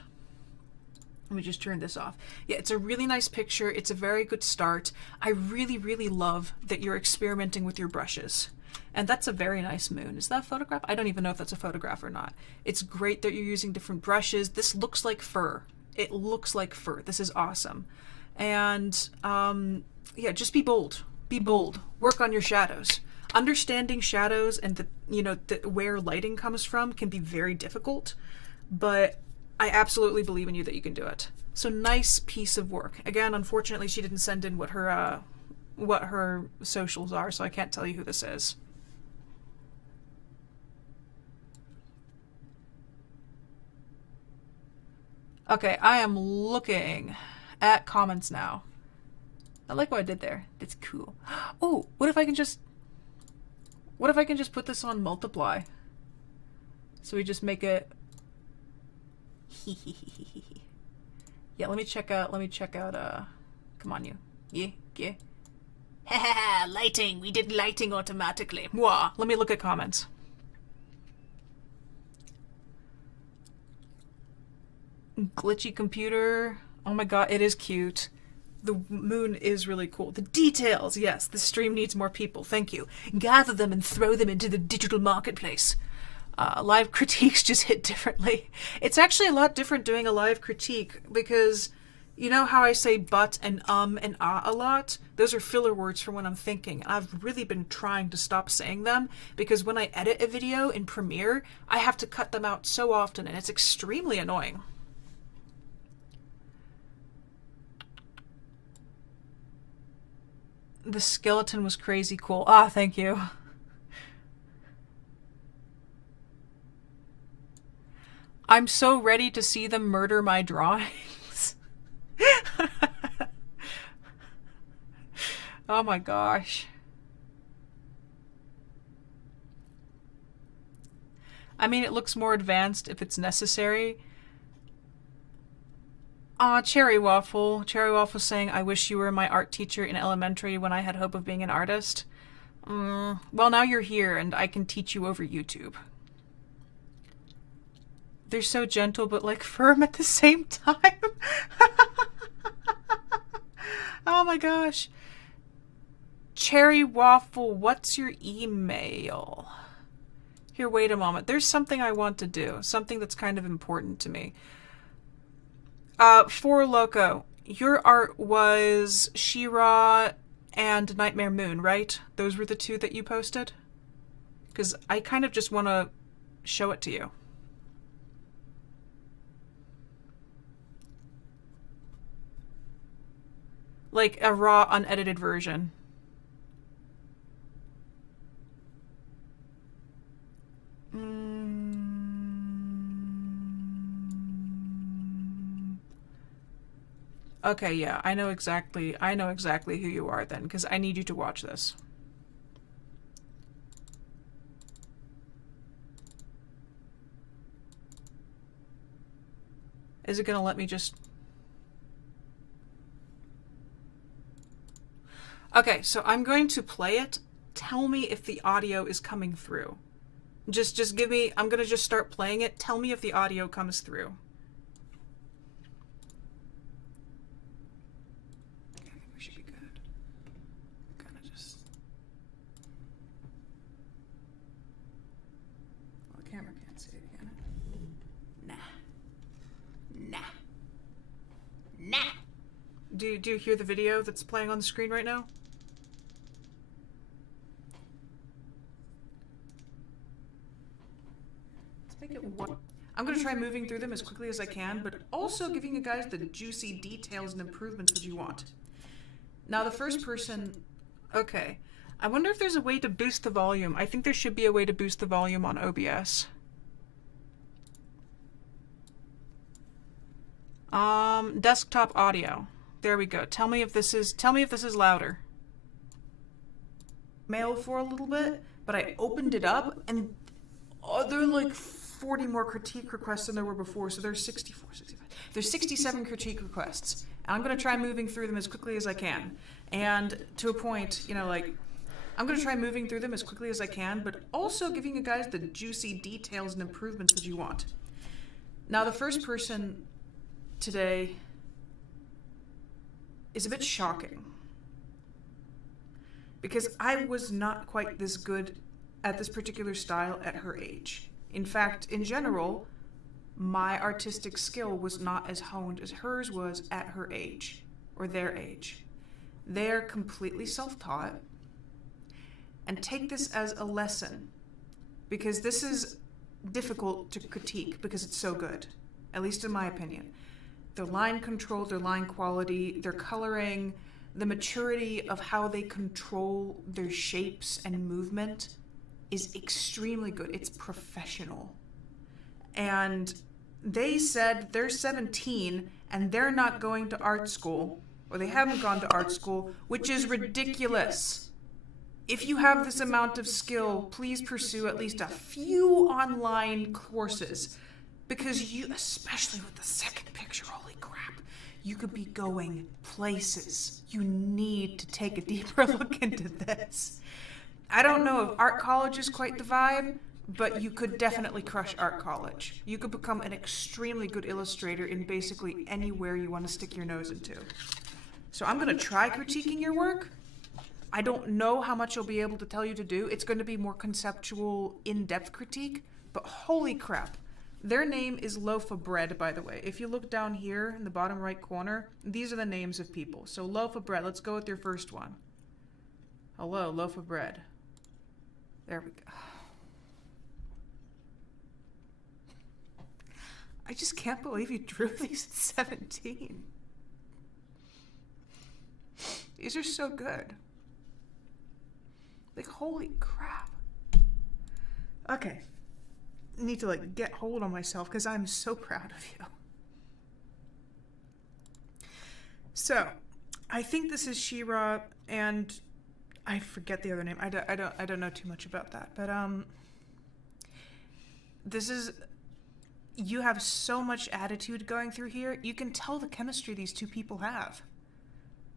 Let me just turn this off. Yeah, it's a really nice picture. It's a very good start. I really, really love that you're experimenting with your brushes. And that's a very nice moon. Is that a photograph? I don't even know if that's a photograph or not. It's great that you're using different brushes. This looks like fur. It looks like fur. This is awesome. And yeah, just be bold. Be bold. Work on your shadows. Understanding shadows and where lighting comes from can be very difficult, but I absolutely believe in you that you can do it. So nice piece of work. Again, unfortunately, she didn't send in what her socials are, so I can't tell you who this is. Okay, I am looking at comments now. I like what I did there. That's cool. Oh, what if I can just put this on multiply? So we just make it. Yeah, let me check out. Come on, you. Yeah. Haha, lighting. We did lighting automatically. Mwah. Let me look at comments. Glitchy computer. Oh my god, it is cute. The moon is really cool. The details, yes. The stream needs more people. Thank you. Gather them and throw them into the digital marketplace. Live critiques just hit differently. It's actually a lot different doing a live critique because you know how I say but and ah a lot? Those are filler words for when I'm thinking. I've really been trying to stop saying them because when I edit a video in Premiere, I have to cut them out so often and it's extremely annoying. The skeleton was crazy cool. Ah, thank you. I'm so ready to see them murder my drawings. Oh my gosh. I mean, it looks more advanced if it's necessary. Aw, Cherry Waffle. Cherry Waffle saying, I wish you were my art teacher in elementary when I had hope of being an artist. Well, now you're here and I can teach you over YouTube. They're so gentle but like firm at the same time. Oh my gosh. Cherry Waffle, what's your email? Here, wait a moment. There's something I want to do. Something that's kind of important to me. For Loco, your art was She-Ra and Nightmare Moon, right? Those were the two that you posted? Because I kind of just want to show it to you. Like a raw, unedited version. Okay, yeah, I know exactly who you are then, because I need you to watch this. Is it gonna let me just... Okay, so I'm going to play it. Tell me if the audio is coming through. Just give me... I'm gonna just start playing it. Tell me if the audio comes through. Camera can't see it, can it? Nah. Do you hear the video that's playing on the screen right now? Let's make it one. I'm going to try moving through them as quickly as I can, but also giving you guys the juicy details and improvements that you want. Now the first person... Okay. I wonder if there's a way to boost the volume. I think there should be a way to boost the volume on OBS. Desktop audio. There we go. Tell me if this is louder. Mail for a little bit, but I opened it up and there are like 40 more critique requests than there were before, so there's 64, 65. There's 67 critique requests. And I'm going to try moving through them as quickly as I can. And to a point, you know, like, I'm going to try moving through them as quickly as I can, but also giving you guys the juicy details and improvements that you want. Now, the first person today is a bit shocking, because I was not quite this good at this particular style at her age. In fact, in general, my artistic skill was not as honed as hers was at her age, or their age. They're completely self-taught, and take this as a lesson, because this is difficult to critique because it's so good, at least in my opinion. Their line control, their line quality, their coloring, the maturity of how they control their shapes and movement is extremely good. It's professional. And they said they're 17 and they're not going to art school, or they haven't gone to art school, which is ridiculous. If you have this amount of skill, please pursue at least a few online courses, because you, especially with the second picture, holy crap, you could be going places. You need to take a deeper look into this. I don't know if art college is quite the vibe, but you could definitely crush art college. You could become an extremely good illustrator in basically anywhere you want to stick your nose into. So I'm going to try critiquing your work. I don't know how much I'll be able to tell you to do. It's going to be more conceptual, in-depth critique, but holy crap. Their name is Lofabredd, by the way. If you look down here in the bottom right corner, these are the names of people. So Lofabredd, let's go with your first one. Hello, Lofabredd. There we go. I just can't believe you drew these at 17. These are so good. Like, holy crap. Okay. I need to, like, get hold on myself because I'm so proud of you. So, I think this is She-Ra, and I forget the other name. I don't know too much about that. But, this is... You have so much attitude going through here. You can tell the chemistry these two people have.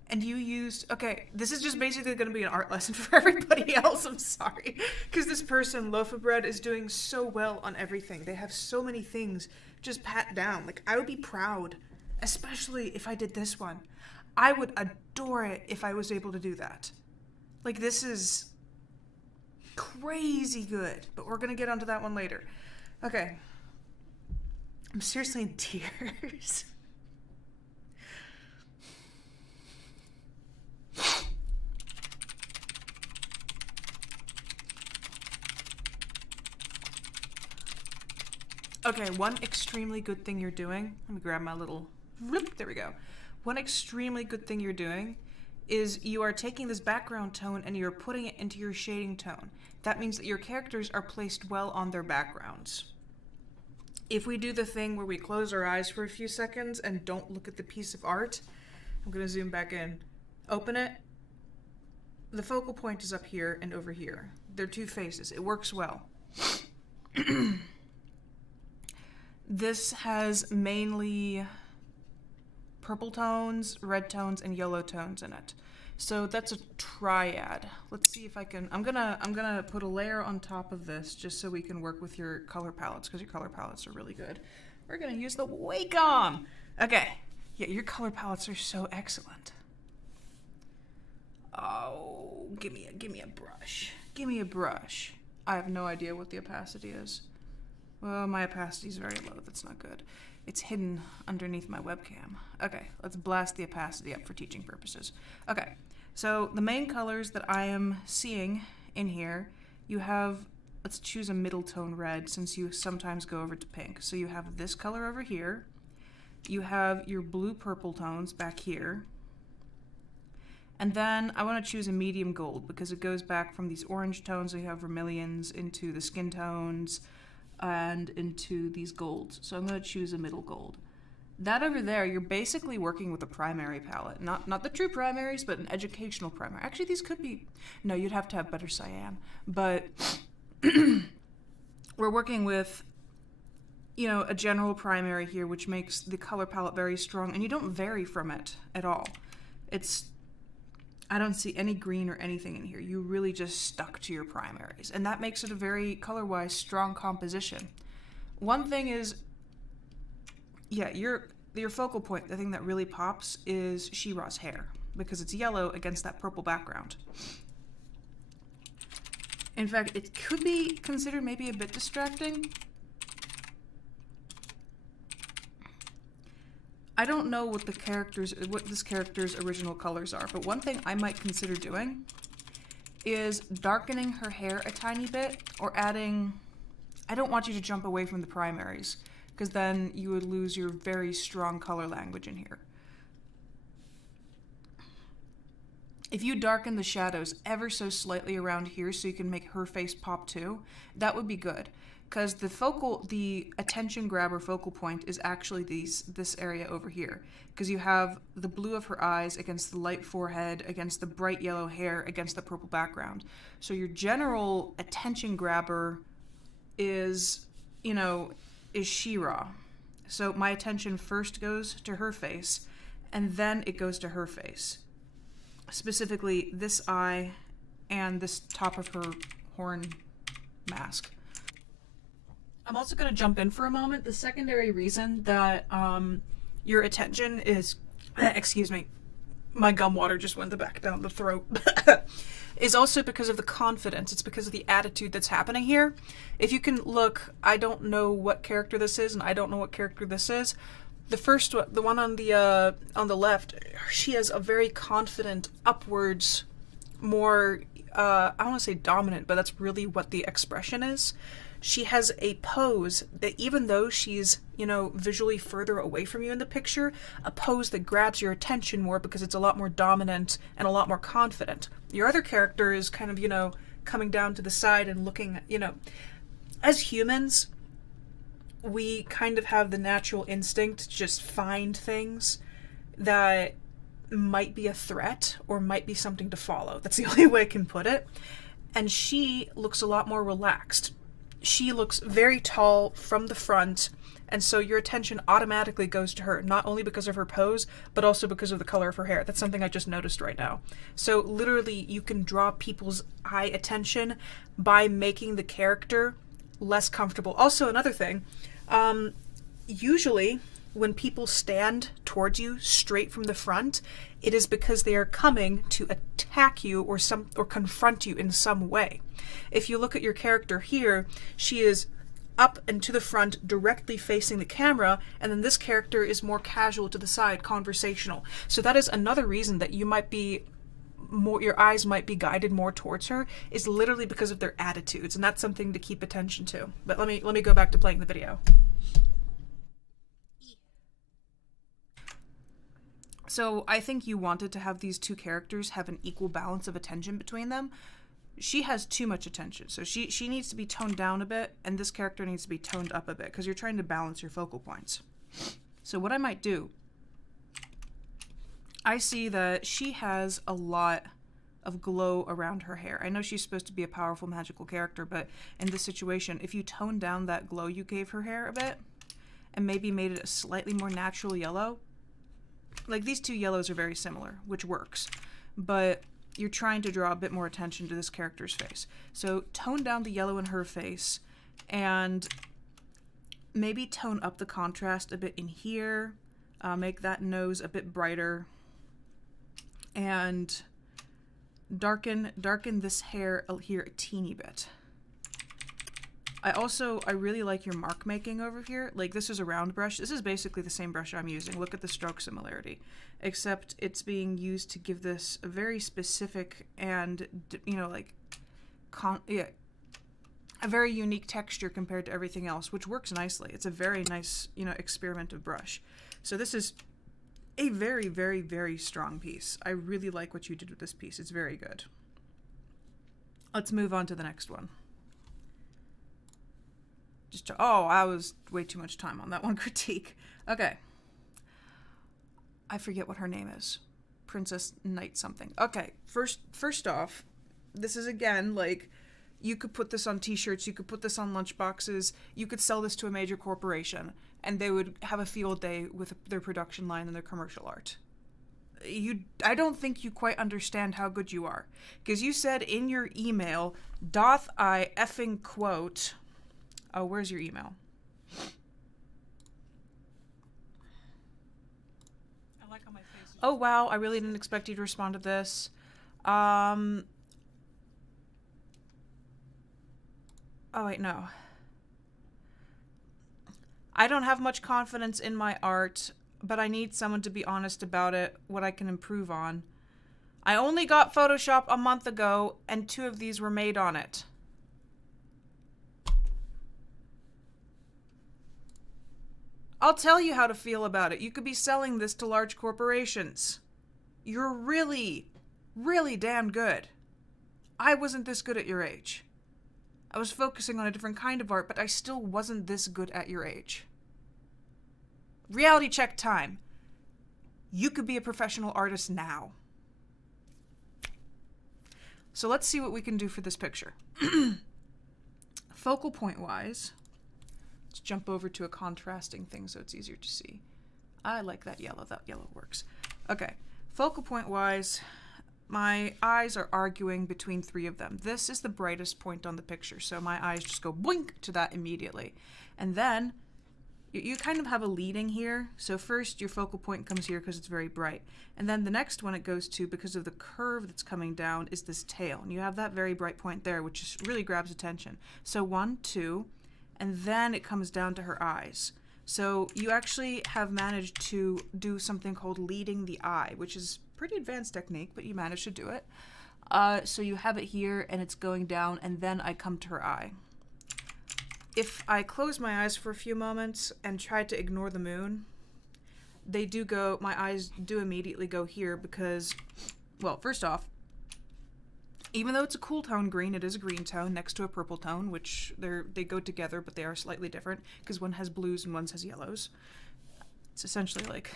And you used... Okay, this is just basically going to be an art lesson for everybody else. I'm sorry. Because this person, Lofabredd, is doing so well on everything. They have so many things just pat down. Like, I would be proud, especially if I did this one. I would adore it if I was able to do that. Like, this is crazy good. But we're going to get onto that one later. Okay. I'm seriously in tears. Okay, one extremely good thing you're doing, let me grab my little, there we go. One extremely good thing you're doing is you are taking this background tone and you're putting it into your shading tone. That means that your characters are placed well on their backgrounds. If we do the thing where we close our eyes for a few seconds and don't look at the piece of art, I'm going to zoom back in, open it, the focal point is up here and over here. They're two faces. It works well. This has mainly purple tones, red tones, and yellow tones in it. So that's a triad. Let's see if I can... I'm gonna put a layer on top of this just so we can work with your color palettes, because your color palettes are really good. We're gonna use the Wacom. Okay. Yeah, your color palettes are so excellent. Oh, give me a brush. Give me a brush. I have no idea what the opacity is. Well, my opacity is very low. That's not good. It's hidden underneath my webcam. Okay, let's blast the opacity up for teaching purposes. Okay, so the main colors that I am seeing in here, you have, let's choose a middle tone red since you sometimes go over to pink. So you have this color over here. You have your blue purple tones back here. And then I want to choose a medium gold because it goes back from these orange tones, so you have vermilions, into the skin tones, and into these golds. So I'm going to choose a middle gold. That over there, you're basically working with a primary palette. Not the true primaries, but an educational primary. Actually, these could be... No, you'd have to have better cyan. But we're working with, you know, a general primary here, which makes the color palette very strong, and you don't vary from it at all. It's... I don't see any green or anything in here. You really just stuck to your primaries, and that makes it a very color-wise strong composition. One thing is, yeah, your focal point, the thing that really pops is She-Ra's hair, because it's yellow against that purple background. In fact, it could be considered maybe a bit distracting. I don't know what this character's original colors are, but one thing I might consider doing is darkening her hair a tiny bit, or adding... I don't want you to jump away from the primaries, because then you would lose your very strong color language in here. If you darken the shadows ever so slightly around here so you can make her face pop too, that would be good. Because the attention grabber focal point is actually this area over here. Because you have the blue of her eyes against the light forehead, against the bright yellow hair, against the purple background. So your general attention grabber is, you know, is She-Ra. So my attention first goes to her face, and then it goes to her face. Specifically this eye and this top of her horn mask. I'm also going to jump in for a moment. The secondary reason that your attention is, excuse me, my gum water just went back down the throat, is also because of the confidence. It's because of the attitude that's happening here. If you can look, I don't know what character this is, and I don't know what character this is. The first one, the one on the left, she has a very confident, upwards, more, I don't want to say dominant, but that's really what the expression is. She has a pose that, even though she's, you know, visually further away from you in the picture, a pose that grabs your attention more because it's a lot more dominant and a lot more confident. Your other character is kind of, you know, coming down to the side and looking, you know, as humans, we kind of have the natural instinct to just find things that might be a threat or might be something to follow. That's the only way I can put it. And she looks a lot more relaxed. She looks very tall from the front, and so your attention automatically goes to her, not only because of her pose, but also because of the color of her hair. That's something I just noticed right now. So literally, you can draw people's eye attention by making the character less comfortable. Also, another thing, usually when people stand towards you straight from the front, it is because they are coming to attack you or confront you in some way. If you look at your character here, she is up and to the front, directly facing the camera, and then this character is more casual to the side, conversational. So that is another reason that you might be more, your eyes might be guided more towards her, is literally because of their attitudes, and that's something to keep attention to. But let me go back to playing the video. So I think you wanted to have these two characters have an equal balance of attention between them. She has too much attention, so she needs to be toned down a bit, and this character needs to be toned up a bit, because you're trying to balance your focal points. So what I might do, I see that she has a lot of glow around her hair. I know she's supposed to be a powerful magical character, but in this situation, if you tone down that glow you gave her hair a bit, and maybe made it a slightly more natural yellow, like these two yellows are very similar, which works, but you're trying to draw a bit more attention to this character's face. So tone down the yellow in her face, and maybe tone up the contrast a bit in here, make that nose a bit brighter, and darken this hair here a teeny bit. I really like your mark making over here. Like, this is a round brush. This is basically the same brush I'm using. Look at the stroke similarity. Except it's being used to give this a very specific and, you know, like, a very unique texture compared to everything else, which works nicely. It's a very nice, you know, experimental brush. So this is a very, very, very strong piece. I really like what you did with this piece. It's very good. Let's move on to the next one. Oh, I was way too much time on that one critique. Okay. I forget what her name is. Princess Knight something. Okay, first off, this is again, like, you could put this on t-shirts, you could put this on lunchboxes, you could sell this to a major corporation, and they would have a field day with their production line and their commercial art. I don't think you quite understand how good you are. Because you said in your email, doth I effing quote... Oh, where's your email? I like how my face is... Oh, wow, I really didn't expect you to respond to this. Oh, wait, no. I don't have much confidence in my art, but I need someone to be honest about it, what I can improve on. I only got Photoshop a month ago, and 2 of these were made on it. I'll tell you how to feel about it. You could be selling this to large corporations. You're really, really damn good. I wasn't this good at your age. I was focusing on a different kind of art, but I still wasn't this good at your age. Reality check time. You could be a professional artist now. So let's see what we can do for this picture. Focal point wise, let's jump over to a contrasting thing so it's easier to see. I like that yellow. That yellow works. Okay. Focal point wise, my eyes are arguing between 3 of them. This is the brightest point on the picture, so my eyes just go blink to that immediately. And then you kind of have a leading here. So first your focal point comes here because it's very bright. And then the next one it goes to, because of the curve that's coming down, is this tail. And you have that very bright point there, which just really grabs attention. So 1, 2, and then it comes down to her eyes. So you actually have managed to do something called leading the eye, which is pretty advanced technique, but you managed to do it. So you have it here and it's going down, and then I come to her eye. If I close my eyes for a few moments and try to ignore the moon, my eyes do immediately go here because, well, first off, even though it's a cool tone green, it is a green tone next to a purple tone, which they go together, but they are slightly different because one has blues and one has yellows. It's essentially like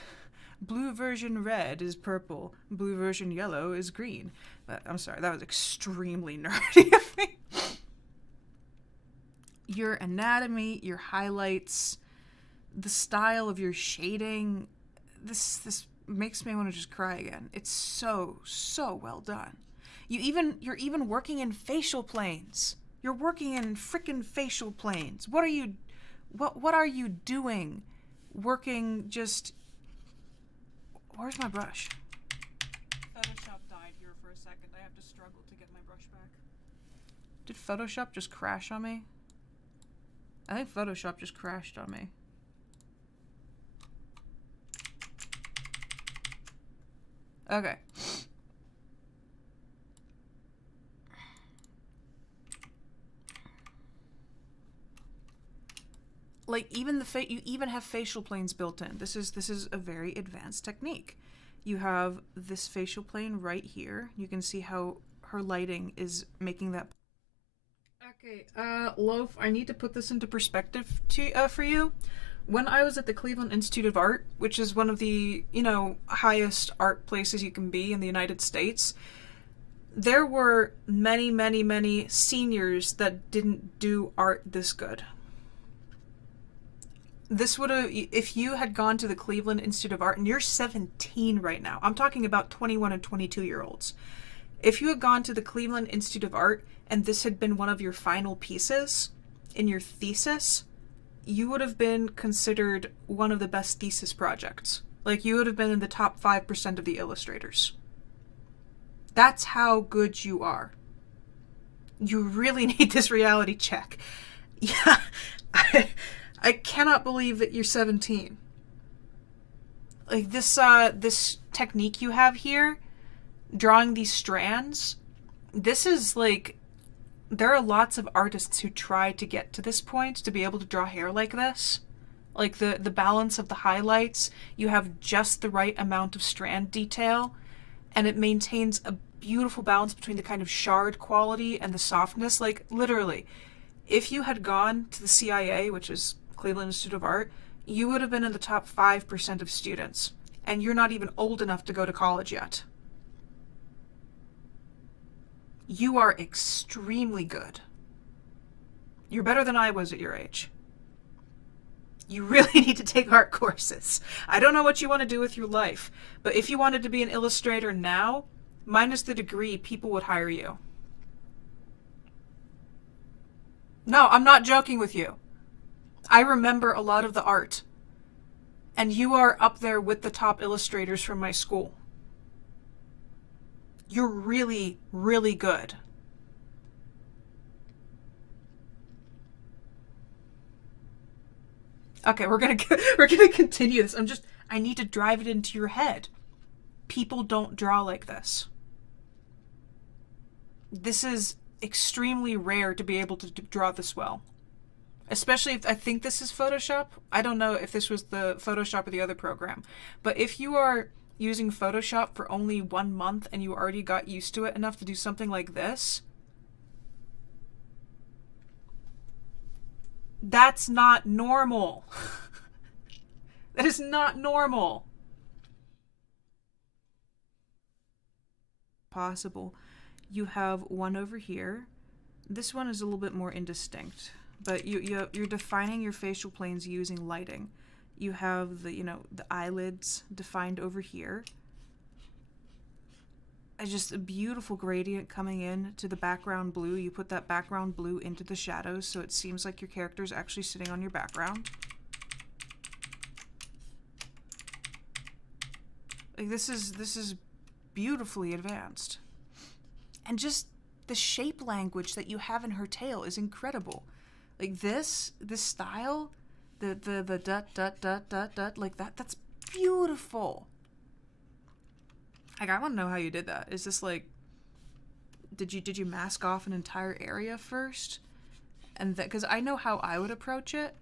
blue version red is purple, blue version yellow is green. But I'm sorry, that was extremely nerdy of me. Your anatomy, your highlights, the style of your shading, this makes me want to just cry again. It's so well done. You're even working in facial planes. You're working in frickin' facial planes. What are you doing? Working just... Where's my brush? Photoshop died here for a second. I have to struggle to get my brush back. Did Photoshop just crash on me? I think Photoshop just crashed on me. Okay. Like, even you even have facial planes built in. This is a very advanced technique. You have this facial plane right here. You can see how her lighting is making that. Okay, Loaf, I need to put this into perspective for you. When I was at the Cleveland Institute of Art, which is one of the, highest art places you can be in the United States, there were many seniors that didn't do art this good. This would have, if you had gone to the Cleveland Institute of Art, and you're 17 right now, I'm talking about 21 and 22-year-olds. If you had gone to the Cleveland Institute of Art and this had been one of your final pieces in your thesis, you would have been considered one of the best thesis projects. Like, you would have been in the top 5% of the illustrators. That's how good you are. You really need this reality check. Yeah, I cannot believe that you're 17. Like this technique you have here, drawing these strands, this is like, there are lots of artists who try to get to this point to be able to draw hair like this. Like the balance of the highlights, you have just the right amount of strand detail, and it maintains a beautiful balance between the kind of shard quality and the softness. Like, literally, if you had gone to the CIA, which is Cleveland Institute of Art, you would have been in the top 5% of students. And you're not even old enough to go to college yet. You are extremely good. You're better than I was at your age. You really need to take art courses. I don't know what you want to do with your life, but if you wanted to be an illustrator now, minus the degree, people would hire you. No, I'm not joking with you. I remember a lot of the art. And you are up there with the top illustrators from my school. You're really, really good. Okay, we're gonna continue this. I need to drive it into your head. People don't draw like this. This is extremely rare to be able to draw this well. Especially if I think this is Photoshop. I don't know if this was the Photoshop or the other program. But if you are using Photoshop for only 1 month and you already got used to it enough to do something like this, that's not normal. That is not normal. Possible. You have one over here. This one is a little bit more indistinct, but you're defining your facial planes using lighting. You have the eyelids defined over here. It's just a beautiful gradient coming in to the background blue. You put that background blue into the shadows so it seems like your character is actually sitting on your background. Like, this is beautifully advanced. And just the shape language that you have in her tail is incredible. Like this style, the dot dot dot dot dot, like that's beautiful. Like, I want to know how you did that. Is this like, did you mask off an entire area first? And that, because I know how I would approach it,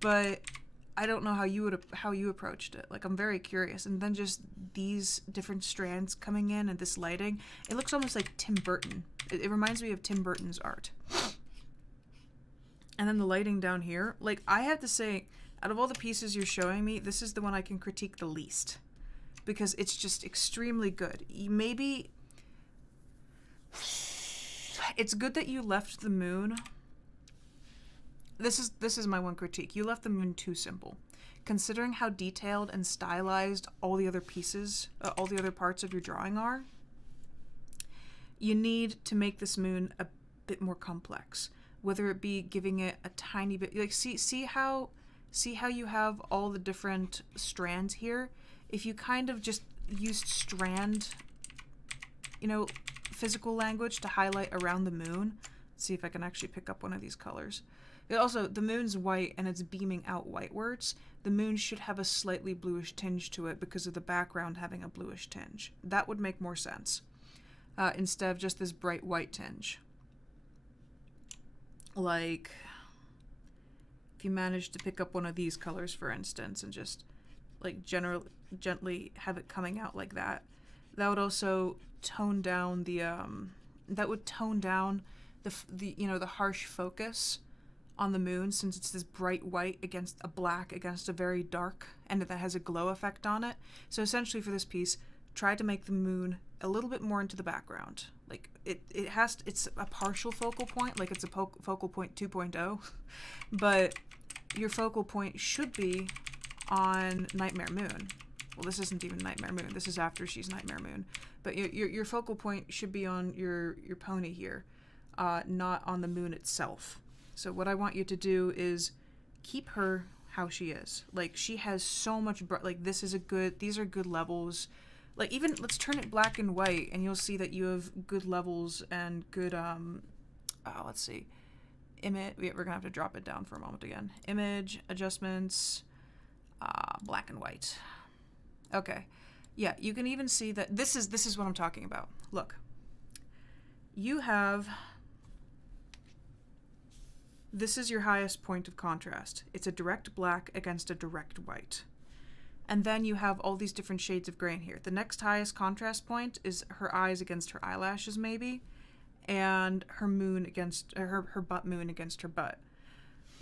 but I don't know how you approached it. Like, I'm very curious. And then just these different strands coming in and this lighting, it looks almost like Tim Burton. It reminds me of Tim Burton's art. And then the lighting down here, like, I have to say, out of all the pieces you're showing me, this is the one I can critique the least, because it's just extremely good. Maybe it's good that you left the moon. This is my one critique. You left the moon too simple. Considering how detailed and stylized all the other pieces, all the other parts of your drawing are, you need to make this moon a bit more complex. Whether it be giving it a tiny bit, like, see how you have all the different strands here. If you kind of just used strand, physical language to highlight around the moon. Let's see if I can actually pick up one of these colors. Also, the moon's white and it's beaming out whitewards. The moon should have a slightly bluish tinge to it because of the background having a bluish tinge. That would make more sense, instead of just this bright white tinge. Like, if you managed to pick up one of these colors, for instance, and just like gently have it coming out like that, that would also tone down the the harsh focus on the moon, since it's this bright white against a black against a very dark, and that has a glow effect on it. So essentially for this piece, try to make the moon a little bit more into the background. Like, it's a partial focal point, like it's a focal point 2.0, but your focal point should be on Nightmare Moon. Well, this isn't even Nightmare Moon. This is after she's Nightmare Moon. But your focal point should be on your pony here, not on the moon itself. So what I want you to do is keep her how she is. Like, she has so much, like, these are good levels. Like, even, let's turn it black and white, and you'll see that you have good levels and good, let's see. image. We're gonna have to drop it down for a moment again. Image, adjustments, black and white. Okay, yeah, you can even see that this is what I'm talking about. Look, you have, this is your highest point of contrast. It's a direct black against a direct white. And then you have all these different shades of gray in here. The next highest contrast point is her eyes against her eyelashes, maybe, and her moon against her butt moon against her butt.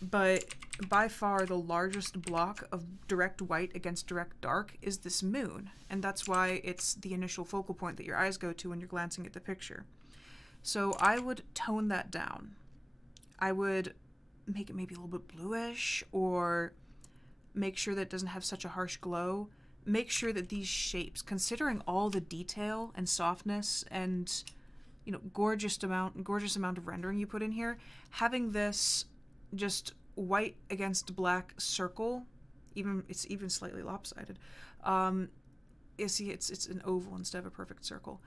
But by far the largest block of direct white against direct dark is this moon, and that's why it's the initial focal point that your eyes go to when you're glancing at the picture. So I would tone that down. I would make it maybe a little bit bluish, or make sure that it doesn't have such a harsh glow. Make sure that these shapes, considering all the detail and softness and, you know, gorgeous amount of rendering you put in here, having this just white against black circle, it's even slightly lopsided. You see, it's an oval instead of a perfect circle.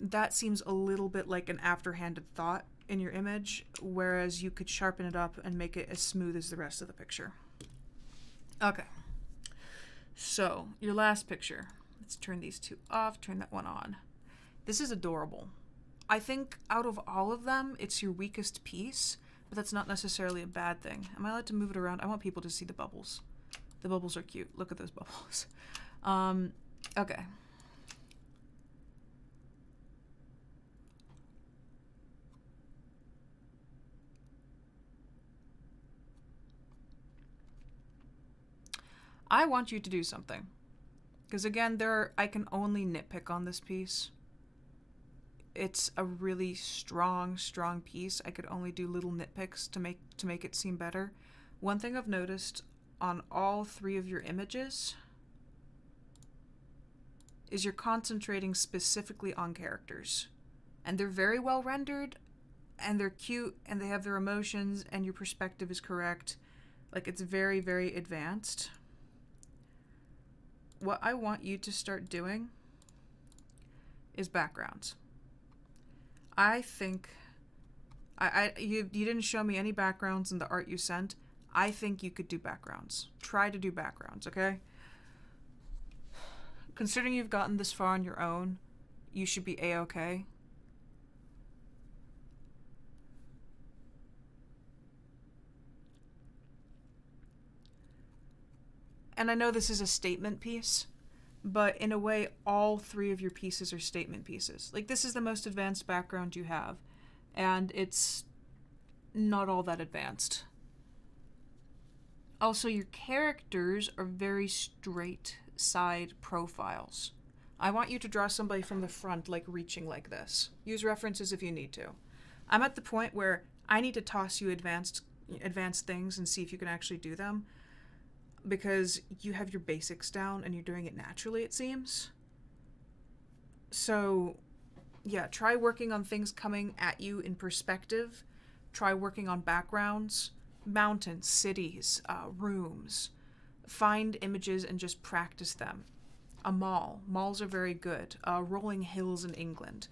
That seems a little bit like an after-handed thought in your image, whereas you could sharpen it up and make it as smooth as the rest of the picture. Okay, so your last picture. Let's turn these two off, turn that one on. This is adorable. I think out of all of them, it's your weakest piece, but that's not necessarily a bad thing. Am I allowed to move it around? I want people to see the bubbles. The bubbles are cute. Look at those bubbles. Okay. I want you to do something. Because again, I can only nitpick on this piece. It's a really strong piece. I could only do little nitpicks to make it seem better. One thing I've noticed on all three of your images is you're concentrating specifically on characters. And they're very well rendered, and they're cute, and they have their emotions, and your perspective is correct. Like, it's very, very advanced. What I want you to start doing is backgrounds. I think you didn't show me any backgrounds in the art you sent. I think you could do backgrounds. Try to do backgrounds, okay? Considering you've gotten this far on your own, you should be A-okay. And I know this is a statement piece, but in a way, all three of your pieces are statement pieces. Like, this is the most advanced background you have, and it's not all that advanced. Also, your characters are very straight side profiles. I want you to draw somebody from the front, like reaching like this. Use references if you need to. I'm at the point where I need to toss you advanced things and see if you can actually do them, because you have your basics down and you're doing it naturally, it seems. So, yeah, try working on things coming at you in perspective. Try working on backgrounds, mountains, cities, rooms. Find images and just practice them. A mall. Malls are very good. Rolling hills in England.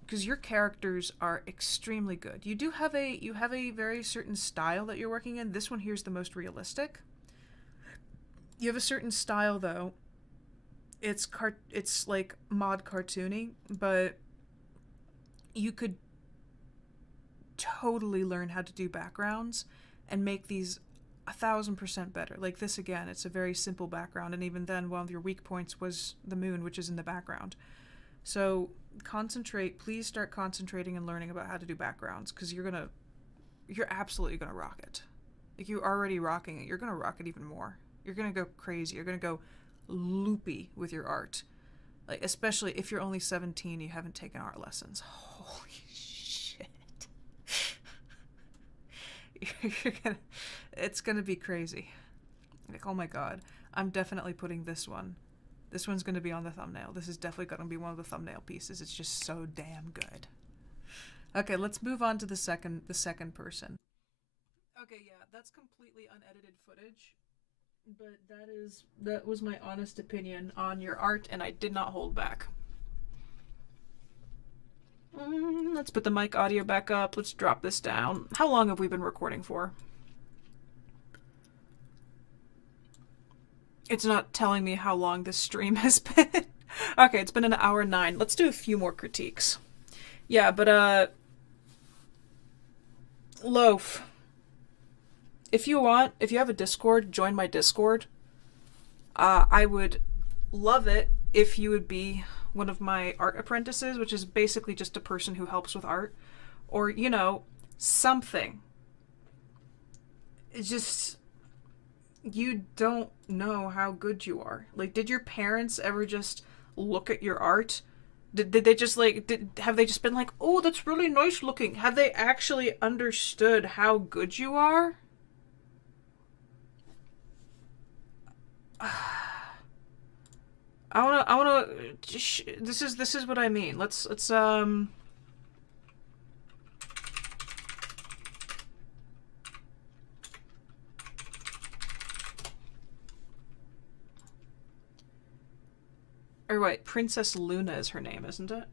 Because your characters are extremely good. You have a very certain style that you're working in. This one here is the most realistic. You have a certain style, though. It's like mod cartoony, but you could totally learn how to do backgrounds and make these 1,000% better. Like this again, it's a very simple background, and even then, one of your weak points was the moon, which is in the background. So concentrate. Please start concentrating and learning about how to do backgrounds, because you're absolutely gonna rock it. Like, you're already rocking it. You're gonna rock it even more. You're gonna go crazy. You're gonna go loopy with your art. Like, especially if you're only 17, you haven't taken art lessons. Holy shit. It's gonna be crazy. Like, oh my god. I'm definitely putting this one. This one's gonna be on the thumbnail. This is definitely gonna be one of the thumbnail pieces. It's just so damn good. Okay, let's move on to the second person. Okay, yeah, that's completely unedited footage. But that was my honest opinion on your art, and I did not hold back. Let's put the mic audio back up. Let's drop this down. How long have we been recording for? It's not telling me how long this stream has been. Okay, it's been an hour 9. Let's do a few more critiques. Yeah, but Loaf, if you have a Discord, join my Discord. I would love it if you would be one of my art apprentices, which is basically just a person who helps with art. Or, you know, something. It's just, you don't know how good you are. Like, did your parents ever just look at your art? Did they just, like, have they just been like, oh, that's really nice looking? Have they actually understood how good you are? I wanna, this is what I mean. Let's, or wait, Princess Luna is her name, isn't it?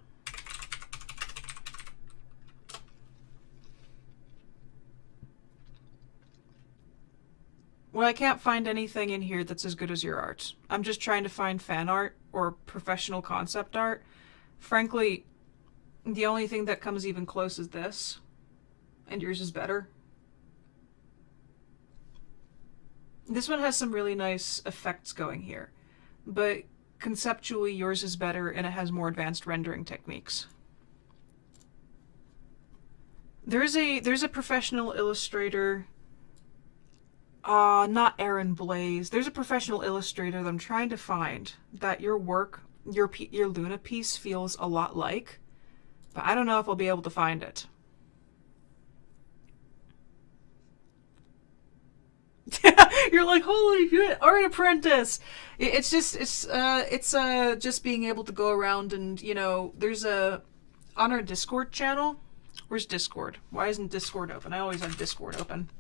Well, I can't find anything in here that's as good as your art. I'm just trying to find fan art or professional concept art. Frankly, the only thing that comes even close is this. And yours is better. This one has some really nice effects going here. But conceptually, yours is better and it has more advanced rendering techniques. There's a professional illustrator... not Aaron Blaze. There's a professional illustrator that I'm trying to find that your work, your Luna piece feels a lot like, but I don't know if I'll be able to find it. You're like, holy shit, art apprentice! It's just being able to go around and, you know, there's on our Discord channel. Where's Discord? Why isn't Discord open? I always have Discord open.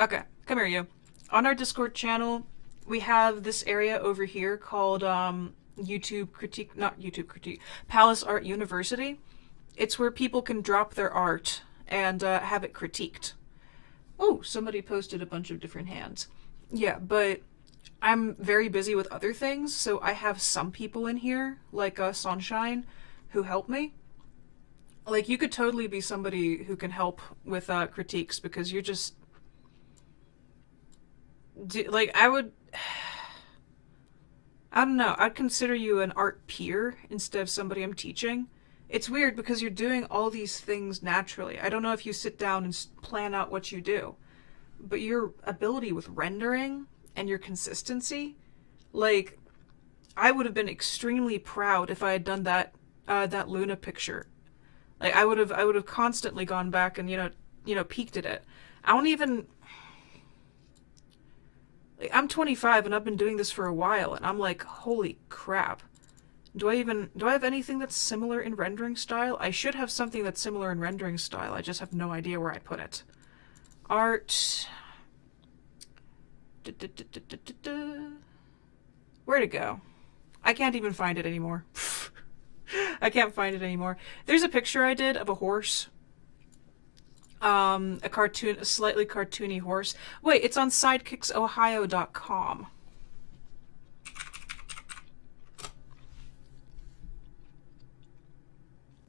Okay, come here, you. On our Discord channel, we have this area over here called Palace Art University. It's where people can drop their art and have it critiqued. Oh, somebody posted a bunch of different hands. Yeah, but I'm very busy with other things, so I have some people in here, like Sunshine, who help me. Like, you could totally be somebody who can help with critiques, because you're just... like, I don't know, I'd consider you an art peer instead of somebody I'm teaching. It's weird because you're doing all these things naturally. I don't know if you sit down and plan out what you do, but your ability with rendering and your consistency, like, I would have been extremely proud if I had done that Luna picture. Like, I would have constantly gone back and, you know, peeked at it. I don't even... I'm 25 and I've been doing this for a while, and I'm like, holy crap. Do I have anything that's similar in rendering style? I should have something that's similar in rendering style. I just have no idea where I put it. Art. Where'd it go? I can't even find it anymore. I can't find it anymore. There's a picture I did of a horse. A slightly cartoony horse. Wait, it's on sidekicksohio.com.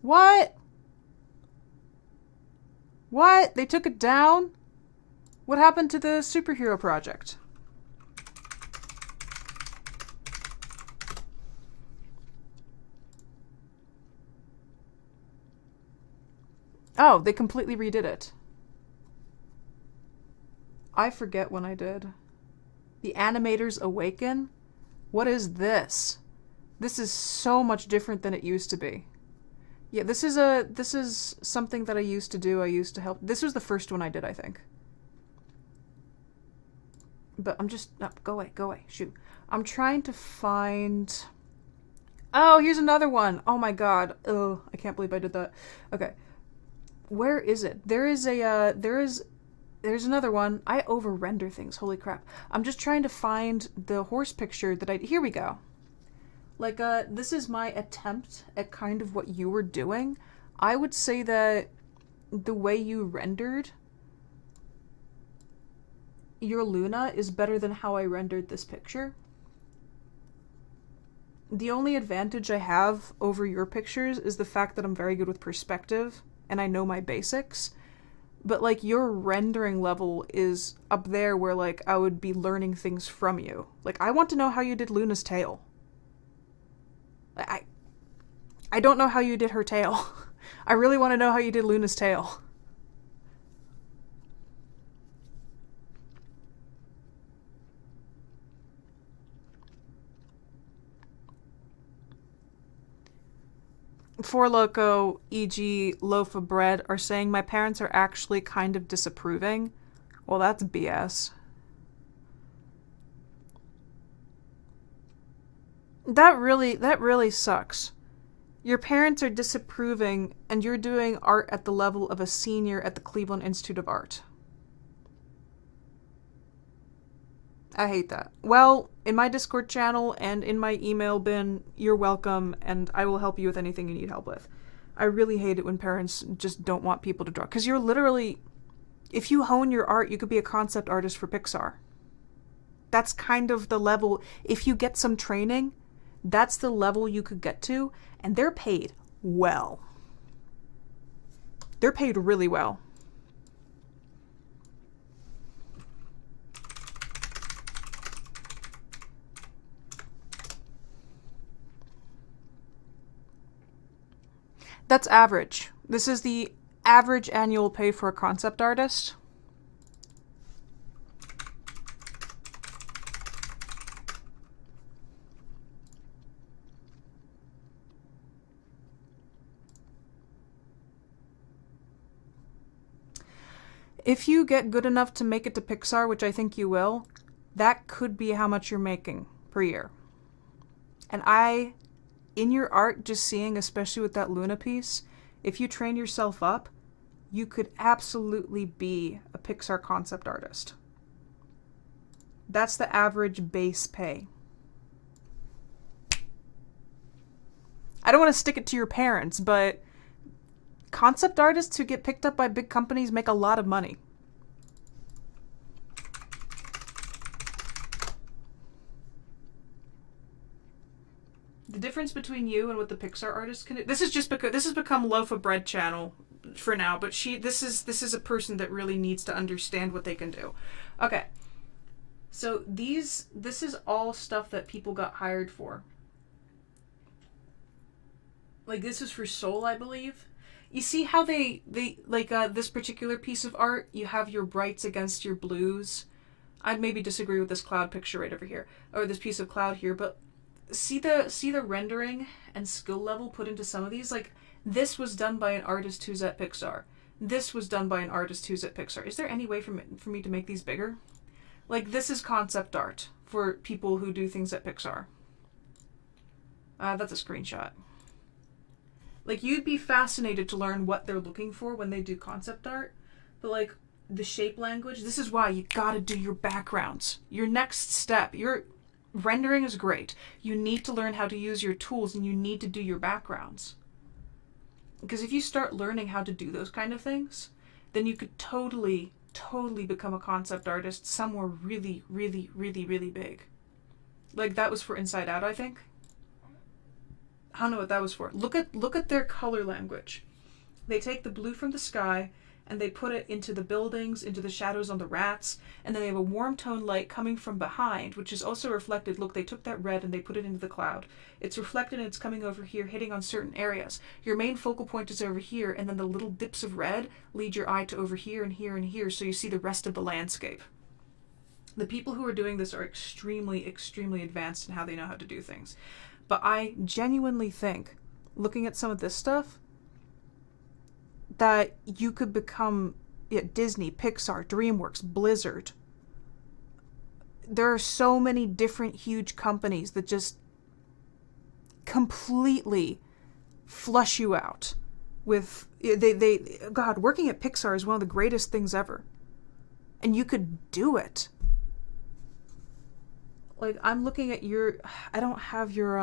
What? What? They took it down? What happened to the superhero project? Oh, they completely redid it. I forget when I did. The Animators Awaken? What is this? This is so much different than it used to be. Yeah, this is something that I used to do. I used to help. This was the first one I did, I think. But I'm just... No, go away, shoot. I'm trying to find... Oh, here's another one. Oh my god. Oh, I can't believe I did that. Okay. Where is it? There's another one. I over-render things. Holy crap. I'm just trying to find the horse picture that here we go. like, this is my attempt at kind of what you were doing. I would say that the way you rendered your Luna is better than how I rendered this picture. The only advantage I have over your pictures is the fact that I'm very good with perspective and I know my basics. But, like, your rendering level is up there where, like, I would be learning things from you. Like, I want to know how you did Luna's tail. I don't know how you did her tail. I really want to know how you did Luna's tail. Four Loco, e.g. lofabredd, are saying my parents are actually kind of disapproving. Well, that's BS. That really sucks. Your parents are disapproving, and you're doing art at the level of a senior at the Cleveland Institute of Art. I hate that. Well, in my Discord channel and in my email bin, you're welcome, and I will help you with anything you need help with. I really hate it when parents just don't want people to draw. Because you're literally... If you hone your art, you could be a concept artist for Pixar. That's kind of the level... If you get some training, that's the level you could get to, and they're paid well. They're paid really well. That's average. This is the average annual pay for a concept artist. If you get good enough to make it to Pixar, which I think you will, that could be how much you're making per year. And in your art, just seeing, especially with that Luna piece, if you train yourself up, you could absolutely be a Pixar concept artist. That's the average base pay. I don't want to stick it to your parents, but concept artists who get picked up by big companies make a lot of money. The difference between you and what the Pixar artists can do. This is just because this has become lofabredd channel for now, but this is a person that really needs to understand what they can do. Okay. So this is all stuff that people got hired for. Like, this is for Soul, I believe. You see how they like this particular piece of art, you have your brights against your blues. I'd maybe disagree with this cloud picture right over here, or this piece of cloud here, but see the rendering and skill level put into some of these. Like, this was done by an artist who's at Pixar. This was done by an artist who's at Pixar. Is there any way for me to make these bigger? Like, this is concept art for people who do things at Pixar. That's a screenshot. Like, you'd be fascinated to learn what they're looking for when they do concept art. But, like, the shape language, this is why you gotta do your backgrounds. Your next step, your rendering is great. You need to learn how to use your tools, and you need to do your backgrounds. Because if you start learning how to do those kind of things, then you could totally become a concept artist somewhere really, really, really, really big. Like, that was for Inside Out, I think. I don't know what that was for. Look at their color language. They take the blue from the sky and they put it into the buildings, into the shadows on the rats, and then they have a warm tone light coming from behind, which is also reflected. Look, they took that red and they put it into the cloud. It's reflected and it's coming over here, hitting on certain areas. Your main focal point is over here, and then the little dips of red lead your eye to over here and here and here, so you see the rest of the landscape. The people who are doing this are extremely, extremely advanced in how they know how to do things. But I genuinely think, looking at some of this stuff, that you could become Disney, Pixar, DreamWorks, Blizzard. There are so many different huge companies that just completely flush you out with God, working at Pixar is one of the greatest things ever. And you could do it. like, I'm looking at your, I don't have your,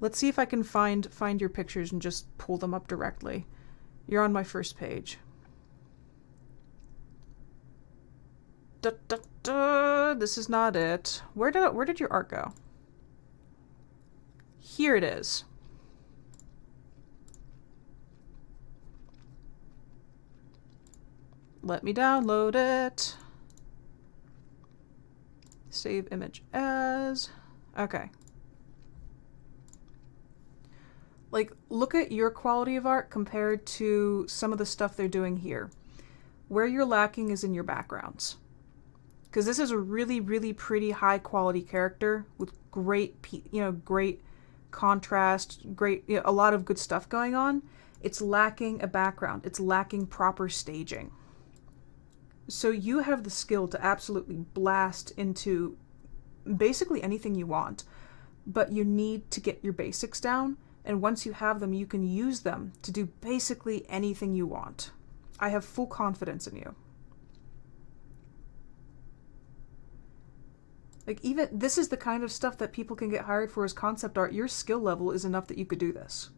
let's see if I can find your pictures and just pull them up directly. You're on my first page. Da, da, da. This is not it. Where did your art go? Here it is. Let me download it. Save image as. Okay. Like, look at your quality of art compared to some of the stuff they're doing here. Where you're lacking is in your backgrounds. Because this is a really, really pretty high quality character with great, great contrast, great, a lot of good stuff going on. It's lacking a background. It's lacking proper staging. So you have the skill to absolutely blast into basically anything you want, but you need to get your basics down, and once you have them, you can use them to do basically anything you want. I have full confidence in you. Like, even this is the kind of stuff that people can get hired for as concept art. Your skill level is enough that you could do this.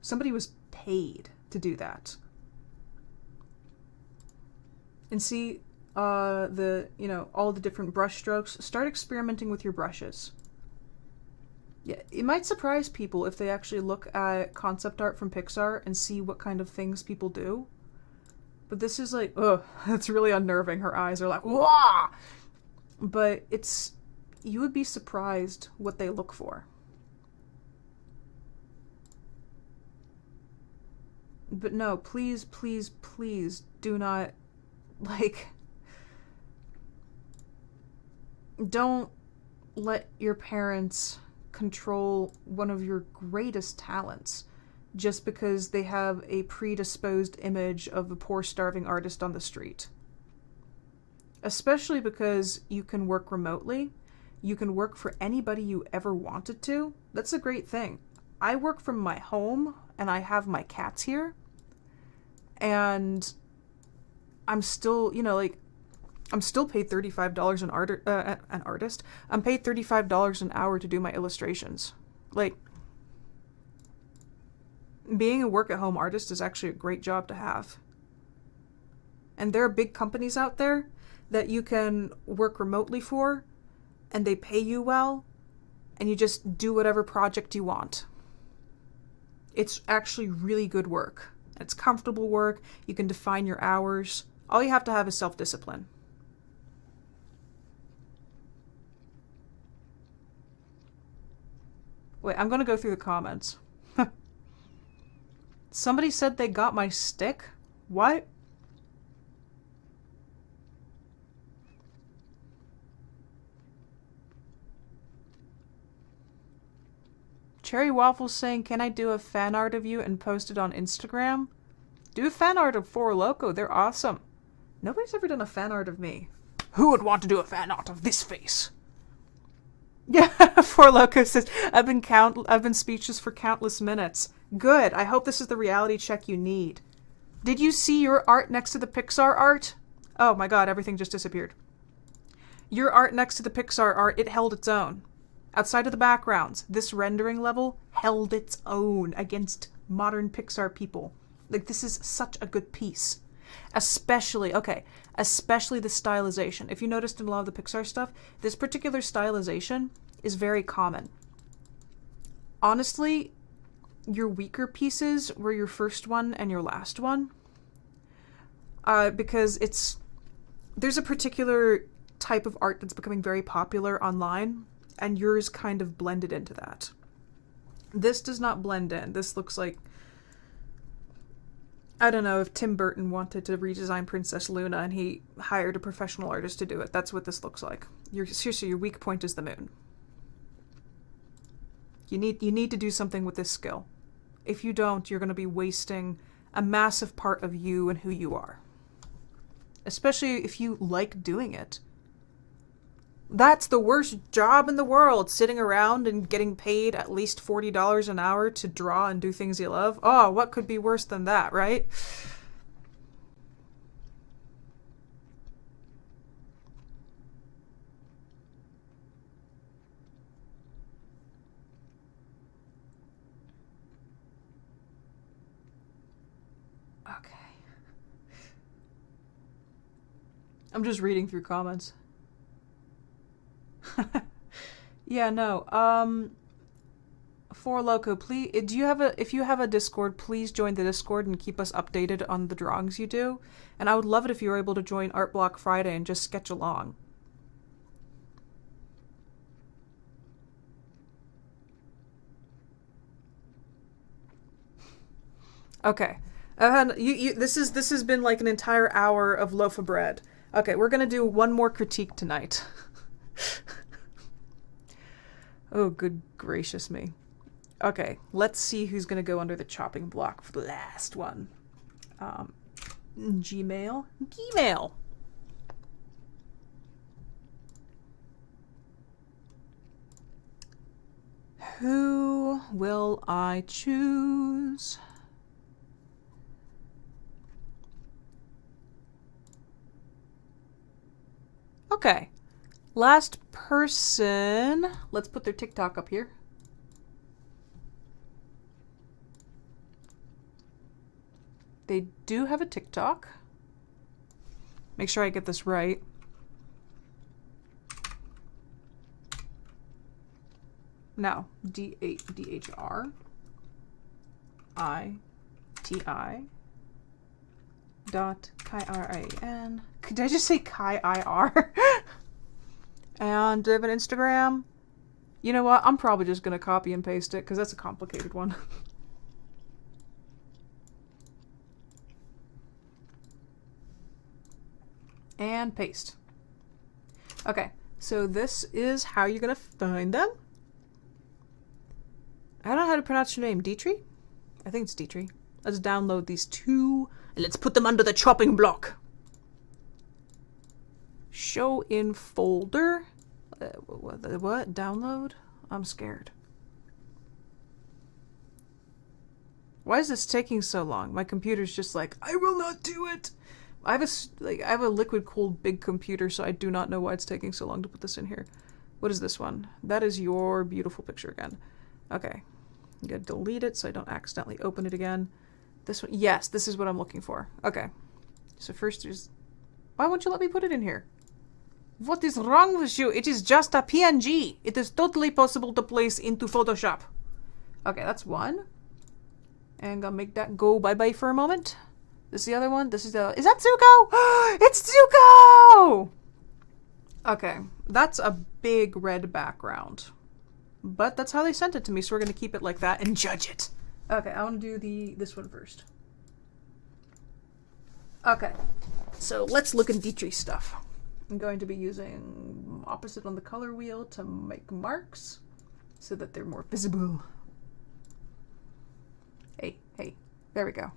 Somebody was paid to do that. And see all the different brush strokes. Start experimenting with your brushes. Yeah, it might surprise people if they actually look at concept art from Pixar and see what kind of things people do. But this is like, ugh, that's really unnerving. Her eyes are like, wah! But you would be surprised what they look for. But no, please, please, please do not, like, don't let your parents control one of your greatest talents just because they have a predisposed image of a poor starving artist on the street. Especially because you can work remotely. You can work for anybody you ever wanted to. That's a great thing. I work from my home and I have my cats here. And I'm still, I'm still paid $35 an artist. I'm paid $35 an hour to do my illustrations. Like, being a work-at-home artist is actually a great job to have. And there are big companies out there that you can work remotely for, and they pay you well, and you just do whatever project you want. It's actually really good work. It's comfortable work. You can define your hours. All you have to have is self-discipline. Wait, I'm gonna go through the comments. Somebody said they got my stick? What? Cherry Waffles saying, can I do a fan art of you and post it on Instagram? Do a fan art of Four Loco. They're awesome. Nobody's ever done a fan art of me. Who would want to do a fan art of this face? Yeah, Four Loco says, I've been speechless for countless minutes. Good. I hope this is the reality check you need. Did you see your art next to the Pixar art? Oh my god, everything just disappeared. Your art next to the Pixar art, it held its own. Outside of the backgrounds, this rendering level held its own against modern Pixar people. Like, this is such a good piece. Especially the stylization. If you noticed in a lot of the Pixar stuff, this particular stylization is very common. Honestly, your weaker pieces were your first one and your last one. Because there's a particular type of art that's becoming very popular online, and yours kind of blended into that. This does not blend in. This looks like, I don't know, if Tim Burton wanted to redesign Princess Luna and he hired a professional artist to do it. That's what this looks like. Seriously, your weak point is the moon. You need to do something with this skill. If you don't, you're going to be wasting a massive part of you and who you are. Especially if you like doing it. That's the worst job in the world, sitting around and getting paid at least $40 an hour to draw and do things you love. Oh, what could be worse than that, right? I'm just reading through comments. Yeah, no. For Loco, please, if you have a Discord, please join the Discord and keep us updated on the drawings you do. And I would love it if you were able to join Art Block Friday and just sketch along. Okay. This has been like an entire hour of lofabredd. Okay, we're gonna do one more critique tonight. Oh, good gracious me. Okay, let's see who's gonna go under the chopping block for the last one. Gmail. Who will I choose? Okay. Last person. Let's put their TikTok up here. They do have a TikTok. Make sure I get this right. No, DHRITI dot KIRAN. Did I just say KIR? And they have an Instagram. You know what? I'm probably just gonna copy and paste it because that's a complicated one. And paste. Okay, so this is how you're gonna find them. I don't know how to pronounce your name. Dietrich? I think it's Dietrich. Let's download these two and let's put them under the chopping block. Show in folder. What? Download? I'm scared. Why is this taking so long? My computer's just like, I will not do it. I have a liquid cooled big computer, so I do not know why it's taking so long to put this in here. What is this one? That is your beautiful picture again. Okay. I'm gonna delete it so I don't accidentally open it again. This one, yes, this is what I'm looking for. Okay. So first there's, why won't you let me put it in here? What is wrong with you? It is just a PNG. It is totally possible to place into Photoshop. Okay, that's one. And gonna make that go bye-bye for a moment. This is the other one. This is the, is that Zuko? It's Zuko! Okay, that's a big red background. But that's how they sent it to me, so we're going to keep it like that and judge it. Okay, I want to do this one first. Okay, so let's look at Dietrich's stuff. I'm going to be using opposite on the color wheel to make marks so that they're more visible. Hey, there we go.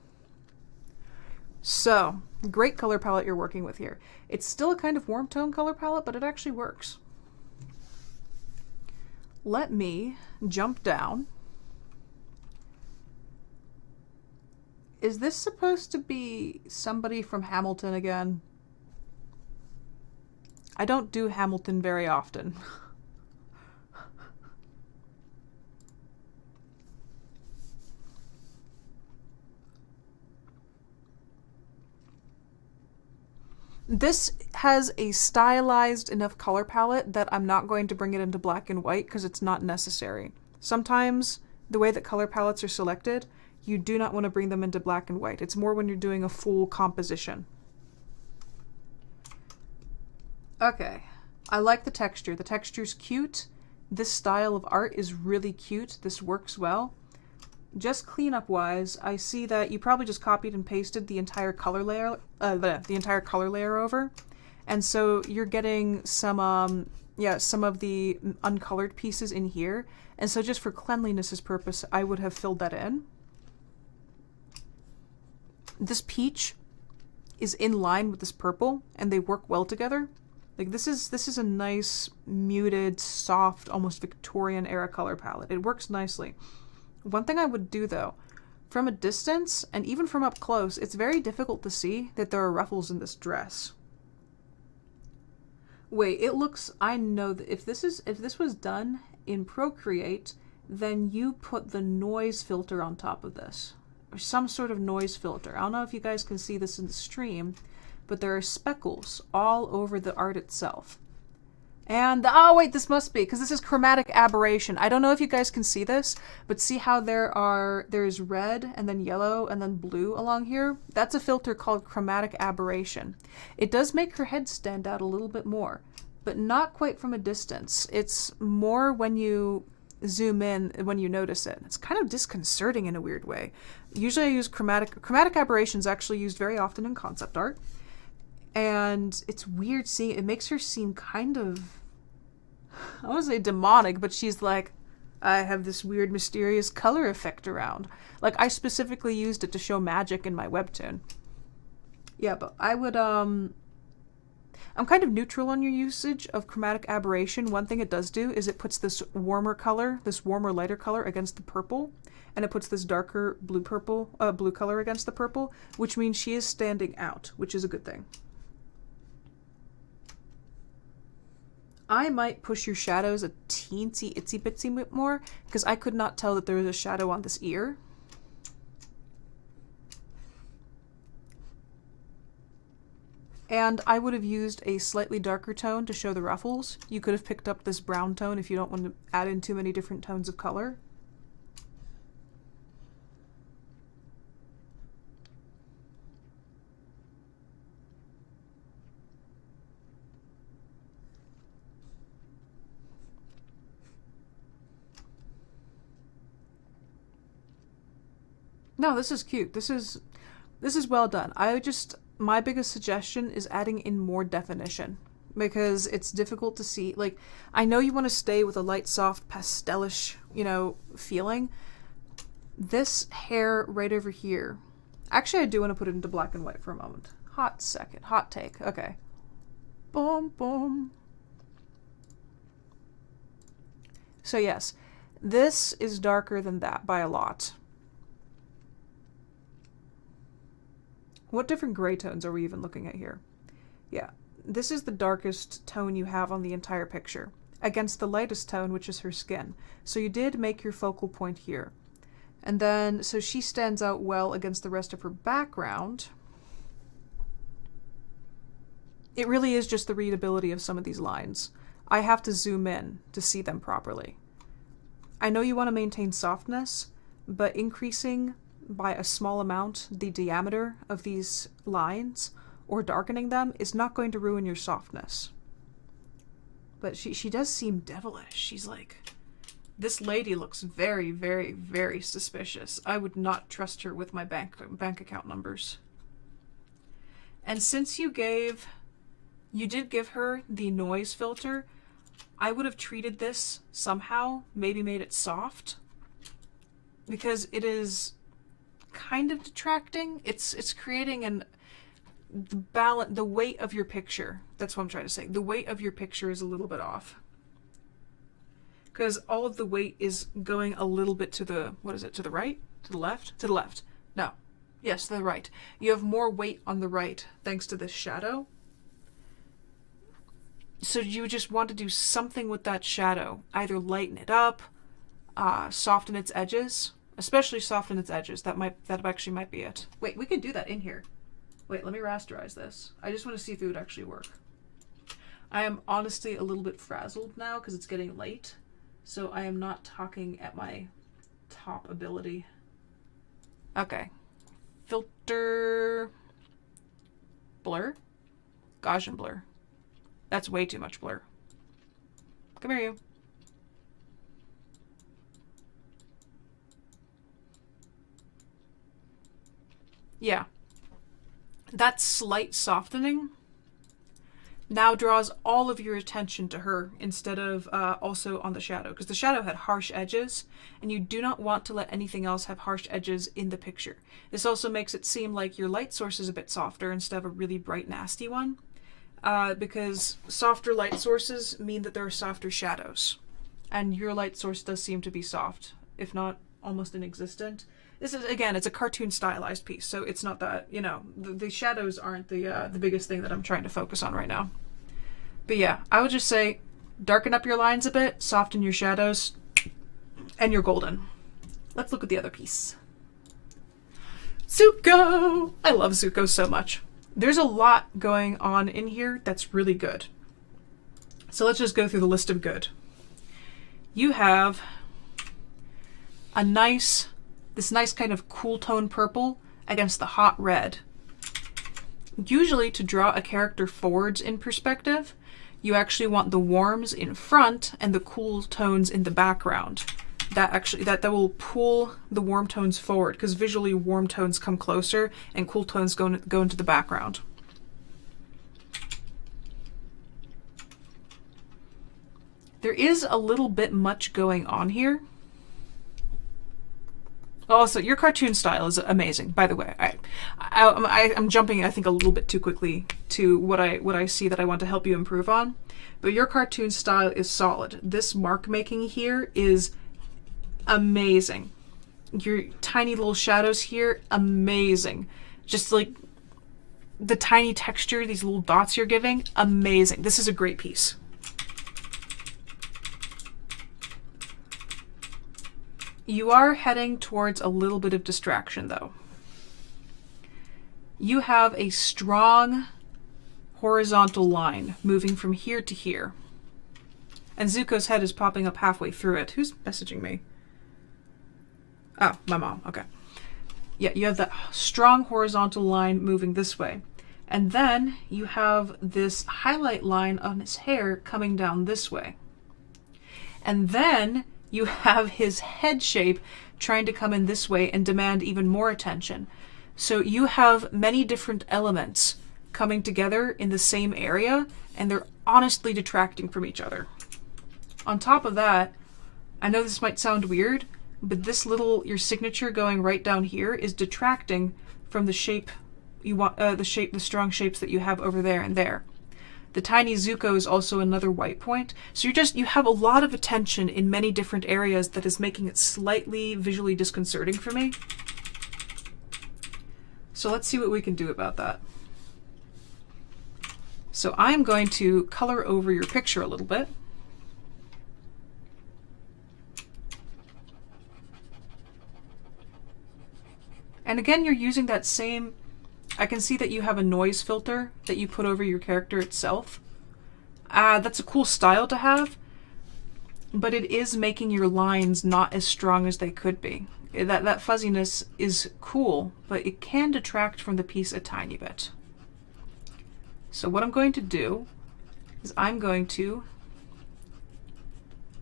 So, great color palette you're working with here. It's still a kind of warm tone color palette, but it actually works. Let me jump down. Is this supposed to be somebody from Hamilton again? I don't do Hamilton very often. This has a stylized enough color palette that I'm not going to bring it into black and white because it's not necessary. Sometimes the way that color palettes are selected, you do not want to bring them into black and white. It's more when you're doing a full composition. Okay, I like the texture. The texture's cute. This style of art is really cute. This works well. Just cleanup wise, I see that you probably just copied and pasted the entire color layer, over, and so you're getting some, some of the uncolored pieces in here. And so just for cleanliness's purpose, I would have filled that in. This peach is in line with this purple, and they work well together. Like this is a nice, muted, soft, almost Victorian era color palette. It works nicely. One thing I would do though, from a distance and even from up close, it's very difficult to see that there are ruffles in this dress. Wait, it looks, I know that if this was done in Procreate, then you put the noise filter on top of this. Or some sort of noise filter. I don't know if you guys can see this in the stream, but there are speckles all over the art itself. And, oh wait, this must be, because this is chromatic aberration. I don't know if you guys can see this, but see how there's red and then yellow and then blue along here? That's a filter called chromatic aberration. It does make her head stand out a little bit more, but not quite from a distance. It's more when you zoom in, when you notice it. It's kind of disconcerting in a weird way. Usually I use chromatic aberration is actually used very often in concept art. And it's weird seeing it. It makes her seem kind of, I want to say demonic, but she's like, I have this weird mysterious color effect around. Like, I specifically used it to show magic in my webtoon. Yeah, but I would, I'm kind of neutral on your usage of chromatic aberration. One thing it does do is it puts this warmer color, this warmer lighter color against the purple, and it puts this darker blue color against the purple, which means she is standing out, which is a good thing. I might push your shadows a teensy itsy bitsy bit more, because I could not tell that there was a shadow on this ear. And I would have used a slightly darker tone to show the ruffles. You could have picked up this brown tone if you don't want to add in too many different tones of color. No, this is cute. This is well done. My biggest suggestion is adding in more definition, because it's difficult to see. Like, I know you want to stay with a light, soft, pastelish, feeling. This hair right over here. Actually, I do want to put it into black and white for a moment. Hot second. Hot take. Okay. Boom, boom. So yes, this is darker than that by a lot. What different gray tones are we even looking at here? Yeah, this is the darkest tone you have on the entire picture, against the lightest tone, which is her skin. So you did make your focal point here. And then, so she stands out well against the rest of her background. It really is just the readability of some of these lines. I have to zoom in to see them properly. I know you want to maintain softness, but increasing by a small amount the diameter of these lines or darkening them is not going to ruin your softness. But she does seem devilish. She's like, this lady looks very, very, very suspicious. I would not trust her with my bank account numbers. And since you did give her the noise filter, I would have treated this somehow, maybe made it soft, because it is kind of detracting. It's creating the weight of your picture. That's what I'm trying to say. The weight of your picture is a little bit off, because all of the weight is going a little bit to the, what is it, to the right? To the left? To the left. No. Yes, to the right. You have more weight on the right thanks to this shadow. So you just want to do something with that shadow. Either lighten it up, soften its edges. Especially soften its edges. That actually might be it. Wait, we could do that in here. Wait, let me rasterize this. I just want to see if it would actually work. I am honestly a little bit frazzled now because it's getting late. So I am not talking at my top ability. Okay. Filter. Blur. Gaussian blur. That's way too much blur. Come here, you. Yeah. That slight softening now draws all of your attention to her instead of also on the shadow, because the shadow had harsh edges, and you do not want to let anything else have harsh edges in the picture. This also makes it seem like your light source is a bit softer instead of a really bright, nasty one, because softer light sources mean that there are softer shadows, and your light source does seem to be soft, if not almost inexistent. This is, again, it's a cartoon stylized piece, so it's not that, the shadows aren't the biggest thing that I'm trying to focus on right now. But yeah, I would just say darken up your lines a bit, soften your shadows, and you're golden. Let's look at the other piece. Zuko! I love Zuko so much. There's a lot going on in here that's really good. So let's just go through the list of good. You have this nice kind of cool tone purple against the hot red. Usually to draw a character forwards in perspective, you actually want the warms in front and the cool tones in the background. That will pull the warm tones forward, because visually warm tones come closer and cool tones go into the background. There is a little bit much going on here. Also, your cartoon style is amazing, by the way. I'm jumping, I think, a little bit too quickly to what I see that I want to help you improve on. But your cartoon style is solid. This mark making here is amazing. Your tiny little shadows here, amazing. Just like the tiny texture, these little dots you're giving, amazing. This is a great piece. You are heading towards a little bit of distraction, though. You have a strong horizontal line moving from here to here. And Zuko's head is popping up halfway through it. Who's messaging me? Oh, my mom. Okay. Yeah, you have that strong horizontal line moving this way. And then you have this highlight line on his hair coming down this way. And then you have his head shape trying to come in this way and demand even more attention. So you have many different elements coming together in the same area, and they're honestly detracting from each other. On top of that, I know this might sound weird, but this your signature going right down here is detracting from the shape you want, the strong shapes that you have over there and there. The tiny Zuko is also another white point. So you have a lot of attention in many different areas that is making it slightly visually disconcerting for me. So let's see what we can do about that. So I'm going to color over your picture a little bit. And again, you're using that same, I can see that you have a noise filter that you put over your character itself. That's a cool style to have, but it is making your lines not as strong as they could be. That fuzziness is cool, but it can detract from the piece a tiny bit. So what I'm going to do is I'm going to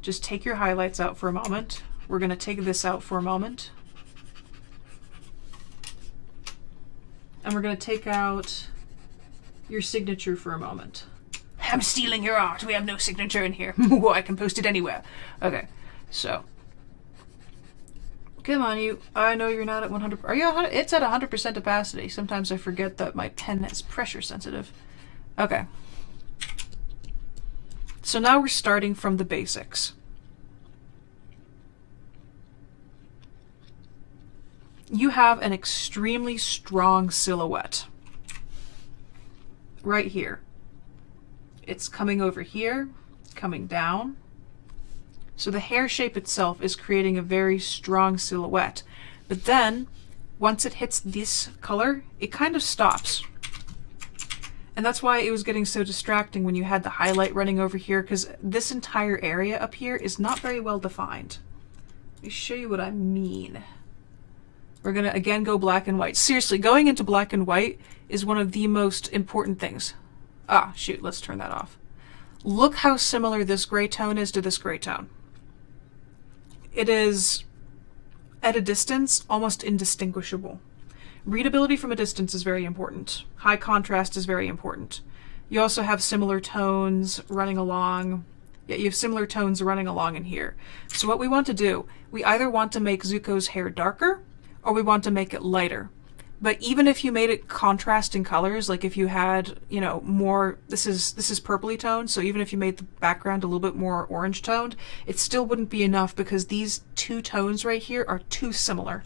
just take your highlights out for a moment. We're going to take this out for a moment. And we're going to take out your signature for a moment. I'm stealing your art. We have no signature in here. I can post it anywhere. Okay, so. Come on, you. I know you're not at 100. Are you at 100? It's at 100% opacity. Sometimes I forget that my pen is pressure sensitive. Okay. So now we're starting from the basics. You have an extremely strong silhouette right here. It's coming over here, coming down. So the hair shape itself is creating a very strong silhouette. But then, once it hits this color, it kind of stops. And that's why it was getting so distracting when you had the highlight running over here, because this entire area up here is not very well defined. Let me show you what I mean. We're going to, again, go black and white. Seriously, going into black and white is one of the most important things. Ah, shoot, let's turn that off. Look how similar this gray tone is to this gray tone. It is, at a distance, almost indistinguishable. Readability from a distance is very important. High contrast is very important. You also have similar tones running along. Yeah, you have similar tones running along in here. So what we want to do, we either want to make Zuko's hair darker, or we want to make it lighter. But even if you made it contrasting colors, like if you had, you know, more, this is purpley toned, so even if you made the background a little bit more orange toned, it still wouldn't be enough because these two tones right here are too similar.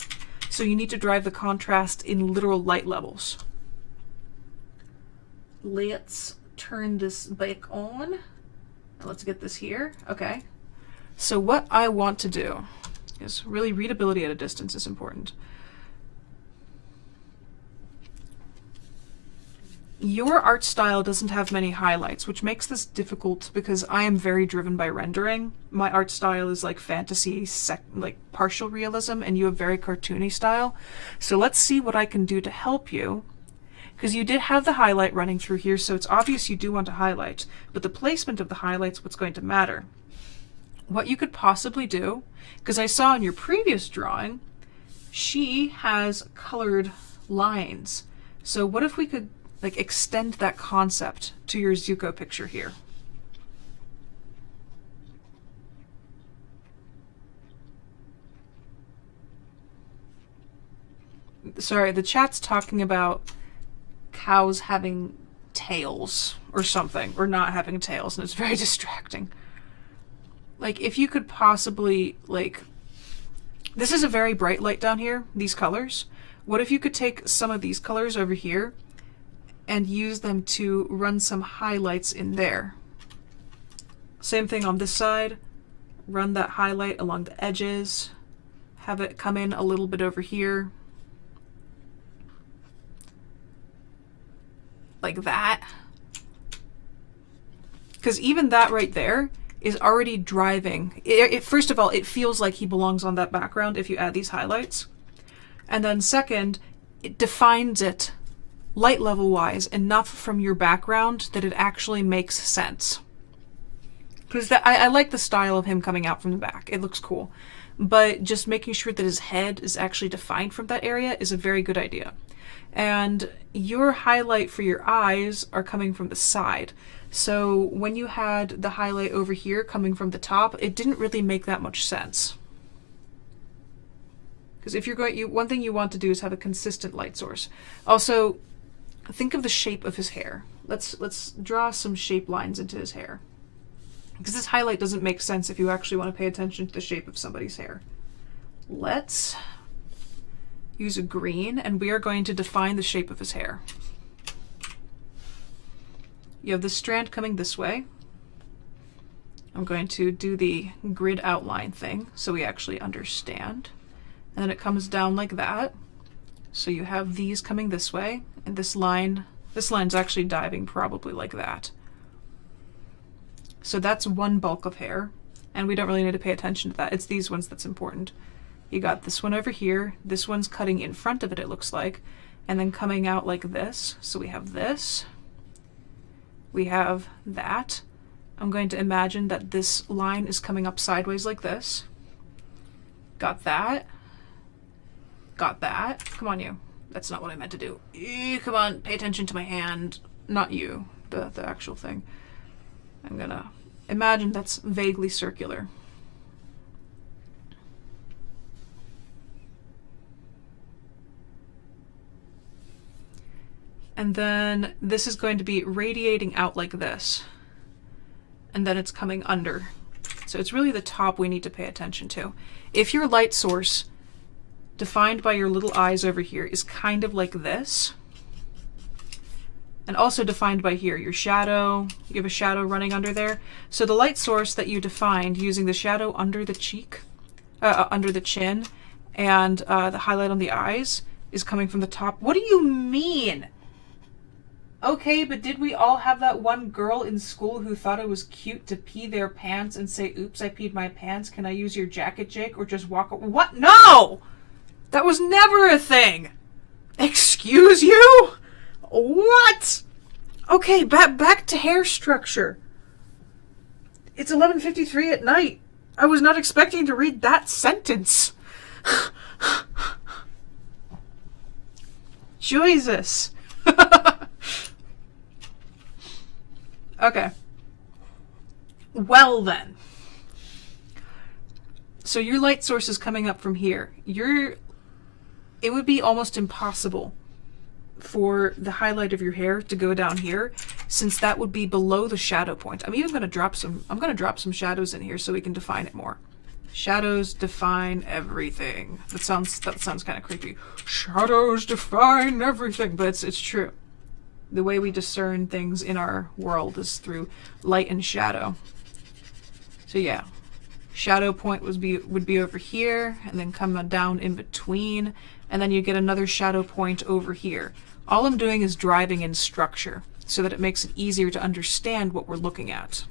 So you need to drive the contrast in literal light levels. Let's turn this back on. Let's get this here. Okay. So what I want to do is really readability at a distance is important. your art style doesn't have many highlights, which makes this difficult because I am very driven by rendering. My art style is like fantasy, like partial realism, and you have very cartoony style. So let's see what I can do to help you. Because you did have the highlight running through here, so it's obvious you do want to highlight. But the placement of the highlight's what's going to matter. What you could possibly do, because I saw in your previous drawing, she has colored lines. So what if we could like extend that concept to your Zuko picture here? Sorry, the chat's talking about cows having tails or something, or not having tails, and it's very distracting. Like, if you could possibly, like, this is a very bright light down here, these colors. What if you could take some of these colors over here and use them to run some highlights in there? Same thing on this side. Run that highlight along the edges. Have it come in a little bit over here. Like that. Because even that right there is already driving. First of all, it feels like he belongs on that background if you add these highlights. And then second, it defines it light level wise enough from your background that it actually makes sense. Because I like the style of him coming out from the back. It looks cool. But just making sure that his head is actually defined from that area is a very good idea. And your highlight for your eyes are coming from the side. So when you had the highlight over here coming from the top, it didn't really make that much sense. Because if you're going, one thing you want to do is have a consistent light source. Also, think of the shape of his hair. Let's draw some shape lines into his hair. Because this highlight doesn't make sense if you actually want to pay attention to the shape of somebody's hair. Let's use a green, and we are going to define the shape of his hair. You have the strand coming this way. I'm going to do the grid outline thing so we actually understand. And then it comes down like that. So you have these coming this way, and this line's actually diving probably like that. So that's one bulk of hair, and we don't really need to pay attention to that. It's these ones that's important. You got this one over here, this one's cutting in front of it, it looks like, and then coming out like this. So we have this, we have that. I'm going to imagine that this line is coming up sideways like this. Got that. Got that. Come on, you. That's not what I meant to do. Come on, pay attention to my hand. Not you, the actual thing. I'm gonna imagine that's vaguely circular. And then this is going to be radiating out like this. And then it's coming under. So it's really the top we need to pay attention to. If your light source, defined by your little eyes over here, is kind of like this, and also defined by here, your shadow, you have a shadow running under there. So the light source that you defined using the shadow under the cheek, under the chin, and the highlight on the eyes is coming from the top. What do you mean? Okay, but did we all have that one girl in school who thought it was cute to pee their pants and say, oops, I peed my pants, can I use your jacket, Jake? Or just walk away? What? No! That was never a thing! Excuse you? What? Okay, back to hair structure. It's 11:53 at night. I was not expecting to read that sentence. Jesus. Okay. Well then. So your light source is coming up from here. It would be almost impossible for the highlight of your hair to go down here, since that would be below the shadow point. I'm even going to drop some shadows in here so we can define it more. Shadows define everything. That sounds kind of creepy. Shadows define everything, but it's true. The way we discern things in our world is through light and shadow. So yeah, shadow point would be over here, and then come down in between, and then you get another shadow point over here. All I'm doing is driving in structure so that it makes it easier to understand what we're looking at.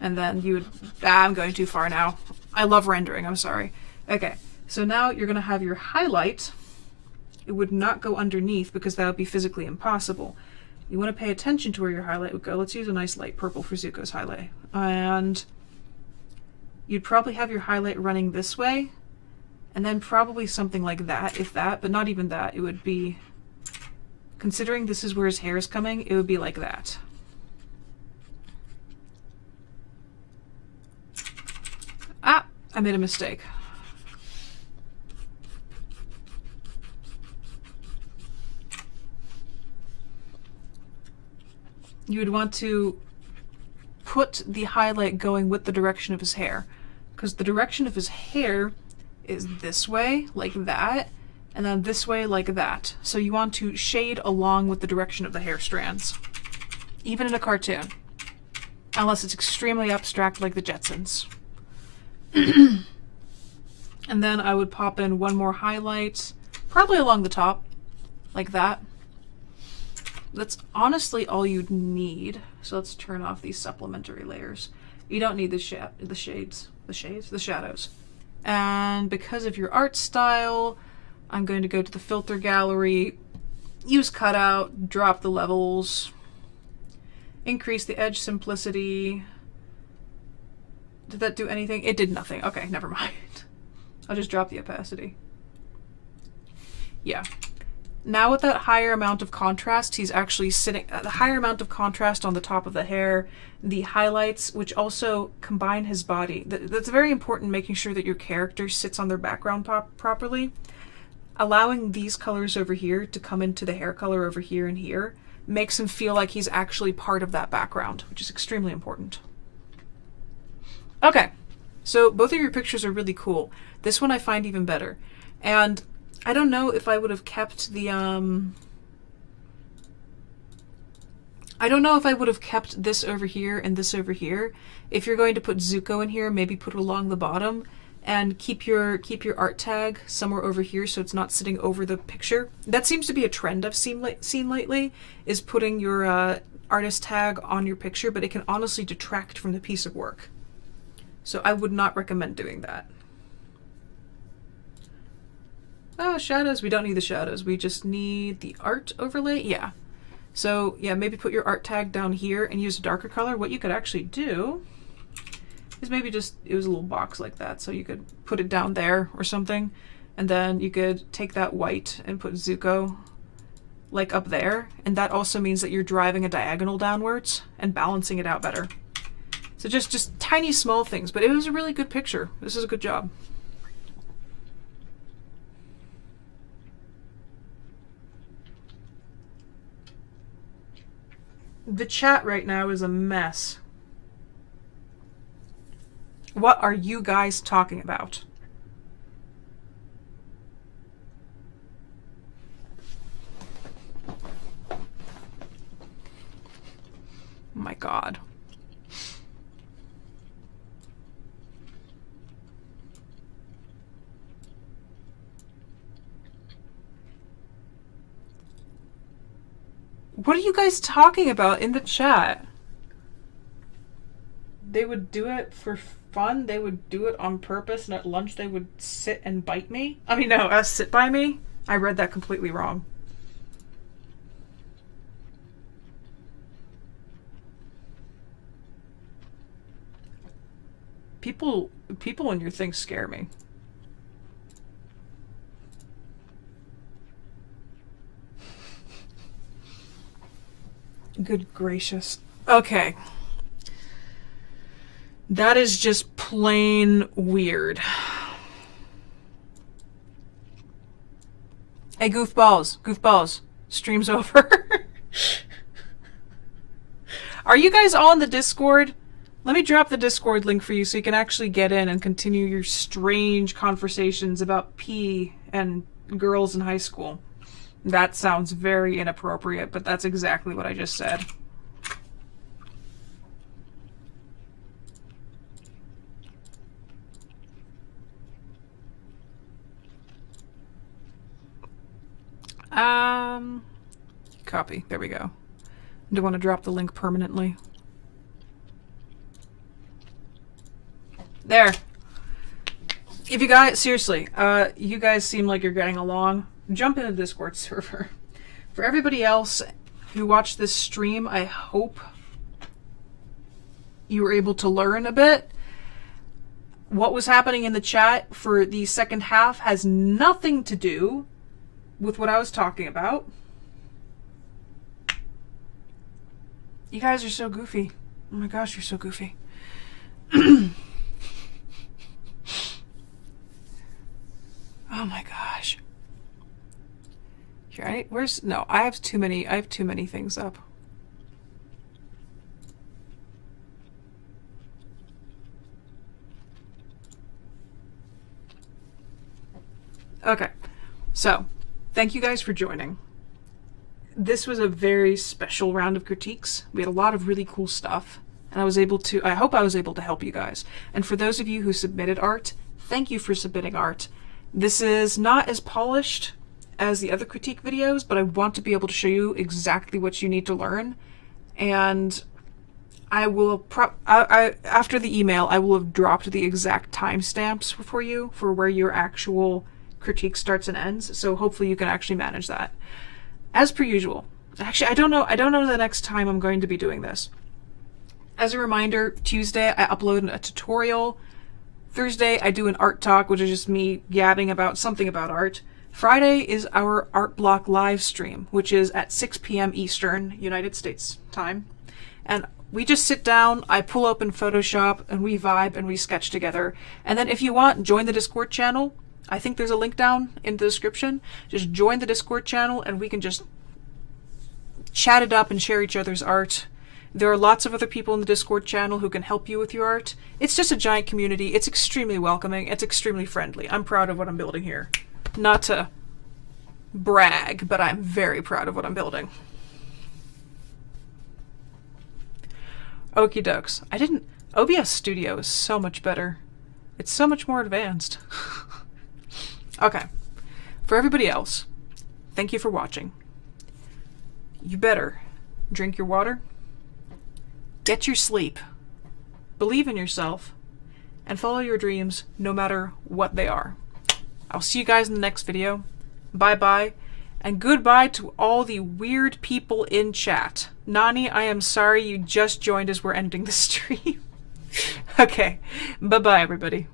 And then you would, I'm going too far now. I love rendering, I'm sorry. Okay, so now you're gonna have your highlight. It would not go underneath because that would be physically impossible. You wanna pay attention to where your highlight would go. Let's use a nice light purple for Zuko's highlight. And you'd probably have your highlight running this way, and then probably something like that, if that, but not even that. It would be, considering this is where his hair is coming, it would be like that. Ah, I made a mistake. You would want to put the highlight going with the direction of his hair, because the direction of his hair is this way, like that, and then this way, like that. So you want to shade along with the direction of the hair strands, even in a cartoon, unless it's extremely abstract like the Jetsons. And then I would pop in one more highlight, probably along the top, like that. That's honestly all you'd need. So let's turn off these supplementary layers. You don't need the shadows. And because of your art style, I'm going to go to the filter gallery, use cutout, drop the levels, increase the edge simplicity. Did that do anything? It did nothing. Okay, never mind. I'll just drop the opacity. Yeah. Now with that higher amount of contrast, he's actually sitting at the higher amount of contrast on the top of the hair, the highlights, which also combine his body. That's very important, making sure that your character sits on their background properly. Allowing these colors over here to come into the hair color over here and here makes him feel like he's actually part of that background, which is extremely important. Okay, so both of your pictures are really cool. This one I find even better. And I don't know if I would have kept the, I don't know if I would have kept this over here and this over here. If you're going to put Zuko in here, maybe put it along the bottom and keep your art tag somewhere over here so it's not sitting over the picture. That seems to be a trend I've seen lately, is putting your artist tag on your picture, but it can honestly detract from the piece of work. So I would not recommend doing that. Oh, shadows. We don't need the shadows. We just need the art overlay. Yeah. So yeah, maybe put your art tag down here and use a darker color. What you could actually do is maybe just use a little box like that. So you could put it down there or something. And then you could take that white and put Zuko like up there. And that also means that you're driving a diagonal downwards and balancing it out better. So just tiny small things, but it was a really good picture. This is a good job. The chat right now is a mess. What are you guys talking about? Oh my God. What are you guys talking about in the chat? They would do it for fun? They would do it on purpose, and at lunch they would sit and bite me? I mean, no, sit by me? I read that completely wrong. People in your things scare me. Good gracious. Okay. That is just plain weird. Hey, goofballs. Stream's over. Are you guys all in the Discord? Let me drop the Discord link for you so you can actually get in and continue your strange conversations about pee and girls in high school. That sounds very inappropriate, but that's exactly what I just said. Copy. There we go. Do want to drop the link permanently. There. If you guys, seriously, you guys seem like you're getting along. Jump in the Discord server. For everybody else who watched this stream, I hope you were able to learn a bit. What was happening in the chat for the second half has nothing to do with what I was talking about. You guys are so goofy. Oh my gosh, you're so goofy. Oh my gosh. Here, where's, no, I have too many things up. Okay, so thank you guys for joining. This was a very special round of critiques. We had a lot of really cool stuff, and I hope I was able to help you guys. And for those of you who submitted art, thank you for submitting art. This is not as polished as the other critique videos, but I want to be able to show you exactly what you need to learn. And I will, after the email, I will have dropped the exact timestamps for you for where your actual critique starts and ends, so hopefully you can actually manage that. As per usual, actually I don't know the next time I'm going to be doing this. As a reminder, Tuesday I upload a tutorial. Thursday I do an art talk, which is just me gabbing about something about art. Friday is our art block live stream, which is at 6 p.m. Eastern, United States time. And we just sit down, I pull open Photoshop, and we vibe and we sketch together. And then if you want, join the Discord channel. I think there's a link down in the description. Just join the Discord channel and we can just chat it up and share each other's art. There are lots of other people in the Discord channel who can help you with your art. It's just a giant community. It's extremely welcoming. It's extremely friendly. I'm proud of what I'm building here. Not to brag, but I'm very proud of what I'm building. Okie dokes. OBS Studio is so much better. It's so much more advanced. Okay, for everybody else, thank you for watching. You better drink your water, get your sleep, believe in yourself, and follow your dreams no matter what they are. I'll see you guys in the next video. Bye-bye, and goodbye to all the weird people in chat. Nani, I am sorry you just joined as we're ending the stream. Okay, bye-bye everybody.